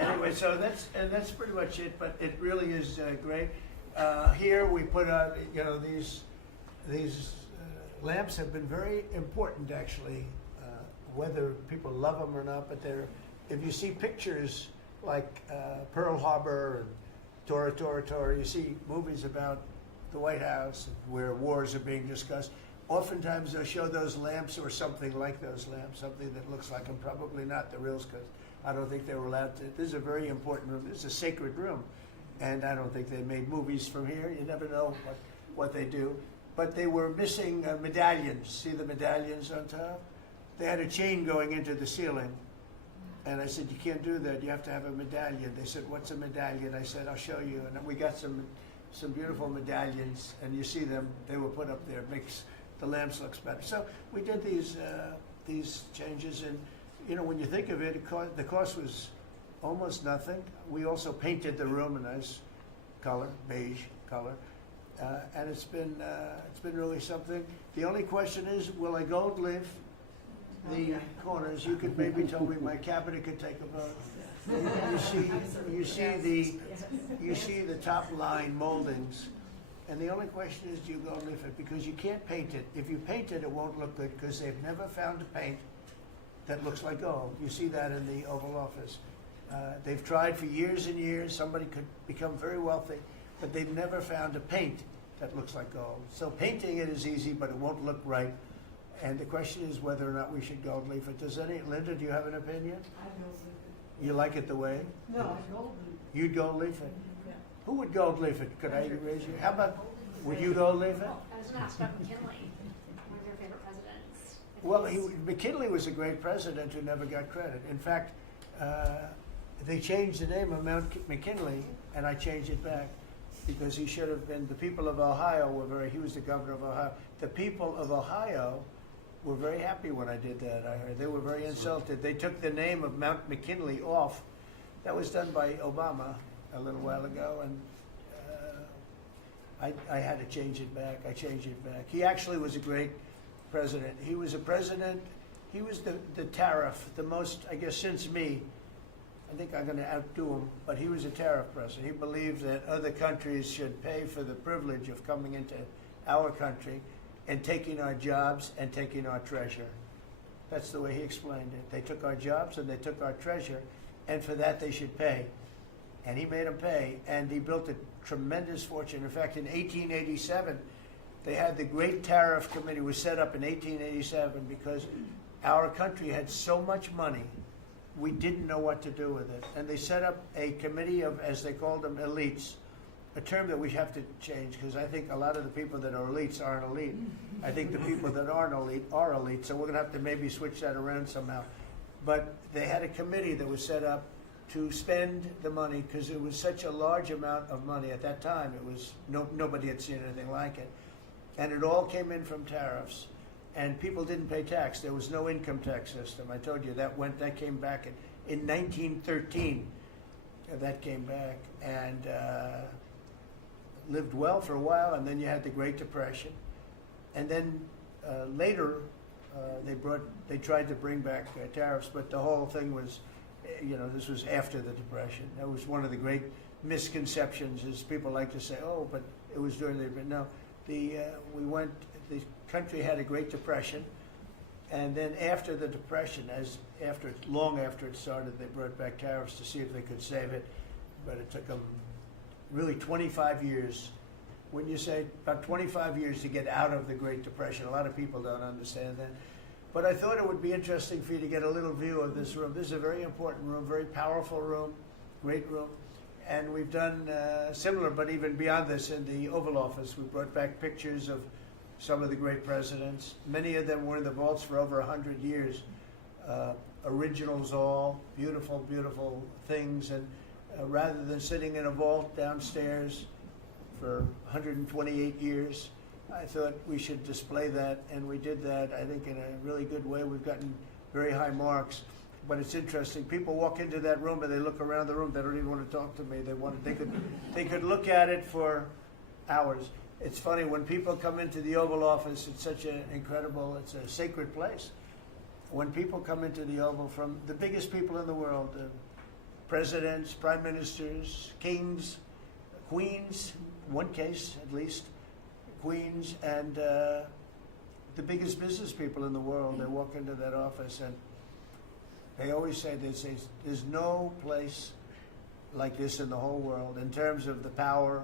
Anyway, so that's pretty much it. But it really is great. Here we put out, you know, these lamps have been very important, actually. Whether people love them or not, but if you see pictures like Pearl Harbor and Tora Tora Tora, you see movies about the White House where wars are being discussed, oftentimes they'll show those lamps or something like those lamps, something that looks like them, probably not the reals, because I don't think they were allowed to. This is a very important room. This is a sacred room, and I don't think they made movies from here. You never know what they do. But they were missing medallions. See the medallions on top? They had a chain going into the ceiling, and I said, you can't do that. You have to have a medallion. They said, what's a medallion? I said, I'll show you. And we got some beautiful medallions, and you see them. They were put up there. It makes the lamps look better. So we did these changes, and you know, when you think of it, the cost was almost nothing. We also painted the room a nice color, beige color, and it's been really something. The only question is, will I gold leaf the corners? You could maybe tell me my cabinet could take a vote. You see the top line moldings, and the only question is, do you gold leaf it? Because you can't paint it. If you paint it, it won't look good, because they've never found a paint that looks like gold. You see that in the Oval Office. They've tried for years and years. Somebody could become very wealthy, but they've never found a paint that looks like gold. So painting it is easy, but it won't look right. And the question is whether or not we should gold leaf it. Linda, do you have an opinion? I gold leaf it. You like it the way? No, I gold leaf it. You'd gold leaf it? Yeah. Who would gold leaf it? Could I raise you? How about, would you gold leaf it? I was going to ask about McKinley, one of your favorite presidents. Well, McKinley was a great president who never got credit. In fact, they changed the name of Mount McKinley, and I changed it back, because he should have been, the people of Ohio he was the governor of Ohio. The people of Ohio were very happy when I did that, I heard. They were very insulted. They took the name of Mount McKinley off. That was done by Obama a little while ago, and I had to change it back. I changed it back. He actually was a great president. He was a president, he was the tariff, the most, I guess, since me. I think I'm going to outdo him, but he was a tariff president. He believed that other countries should pay for the privilege of coming into our country and taking our jobs and taking our treasure. That's the way he explained it. They took our jobs and they took our treasure, and for that they should pay. And he made them pay, and he built a tremendous fortune. In fact, in 1887, they had the Great Tariff Committee was set up in 1887 because our country had so much money, we didn't know what to do with it. And they set up a committee of, as they called them, elites, a term that we have to change, because I think a lot of the people that are elites aren't elite. I think the people that aren't elite are elite, so we're going to have to maybe switch that around somehow. But they had a committee that was set up to spend the money, because it was such a large amount of money at that time. It was nobody had seen anything like it, and it all came in from tariffs, and people didn't pay tax. There was no income tax system. I told you that came back in 1913. That came back and lived well for a while, and then you had the Great Depression, and then later they tried to bring back tariffs, but the whole thing was, this was after the Depression. That was one of the great misconceptions, is people like to say, oh, but it was during the, but no, the country had a Great Depression, and then after the Depression, long after it started, they brought back tariffs to see if they could save it, but it took them really 25 years when you say about 25 years to get out of the Great Depression. A lot of people don't understand that. But I thought it would be interesting for you to get a little view of this room. This is a very important room, very powerful room, great room. And we've done similar, but even beyond this, in the Oval Office. We brought back pictures of some of the great presidents. Many of them were in the vaults for over 100 years. Originals all, beautiful, beautiful things. And rather than sitting in a vault downstairs for 128 years, I thought we should display that, and we did that, I think, in a really good way. We've gotten very high marks, but it's interesting. People walk into that room and they look around the room. They don't even want to talk to me. They could look at it for hours. It's funny, when people come into the Oval Office, it's such an incredible, it's a sacred place. When people come into the Oval, from the biggest people in the world, presidents, prime ministers, kings, queens, one case at least, queens, and the biggest business people in the world, they walk into that office, and they always say, there's no place like this in the whole world in terms of the power.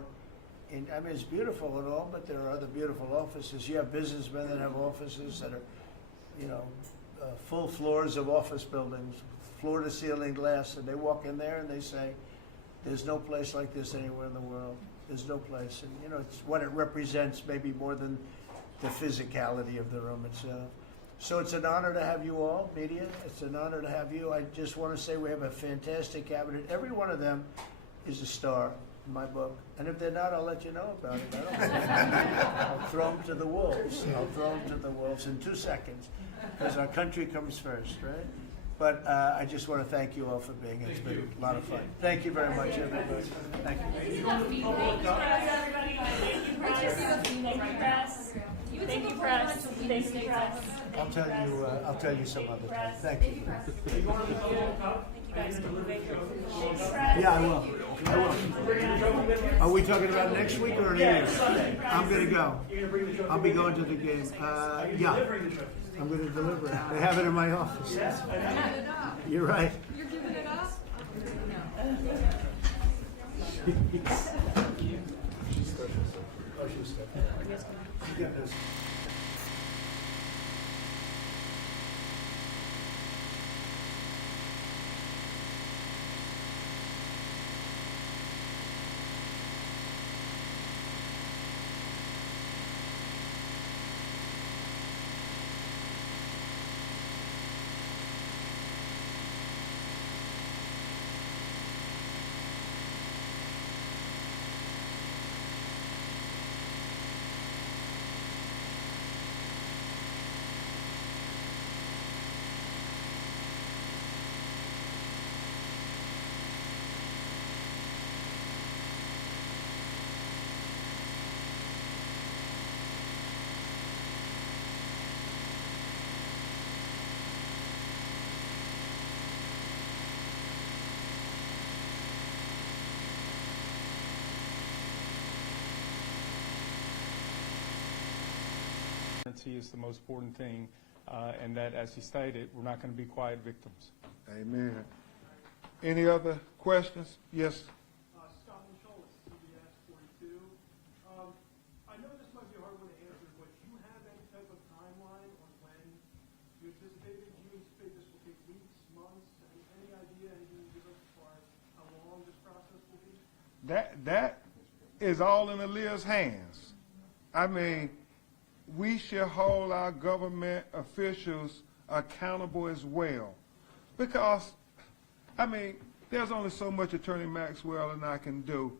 I mean, it's beautiful and all, but there are other beautiful offices. You have businessmen that have offices that are, full floors of office buildings, floor-to-ceiling glass, and they walk in there and they say, there's no place like this anywhere in the world. There's no place. And, it's what it represents, maybe more than the physicality of the room itself. So it's an honor to have you all, media. It's an honor to have you. I just want to say we have a fantastic cabinet. Every one of them is a star in my book. And if they're not, I'll let you know about it. I don't care. I'll throw them to the wolves. I'll throw them to the wolves in 2 seconds, because our country comes first, right? But I just want to thank you all for being here. It's been a lot of fun. Thank you very much, everybody. Thank you. Thank you, press. Thank you, press. Thank you, press. I'll tell you some other time. Thank you. Thank you guys. Yeah, I will. Are we talking about next week or next week? Sunday. I'm going to go. I'll be going to the game. Yeah. I'm going to deliver it. They have it in my office. Yes. You're right. You're giving it up? She's special. Oh, she's special. Yeah, that's- is the most important thing, and that, as he stated, we're not going to be quiet victims. Amen. Any other questions? Yes. Scott Michaud, CBS 42. I know this might be a hard one to answer, but do you have any type of timeline on when you anticipate it? Do you anticipate this will take weeks, months? Any idea, anything you give us as far as how long this process will be? That is all in Aaliyah's hands. I mean, we should hold our government officials accountable as well. Because, I mean, there's only so much Attorney Maxwell and I can do.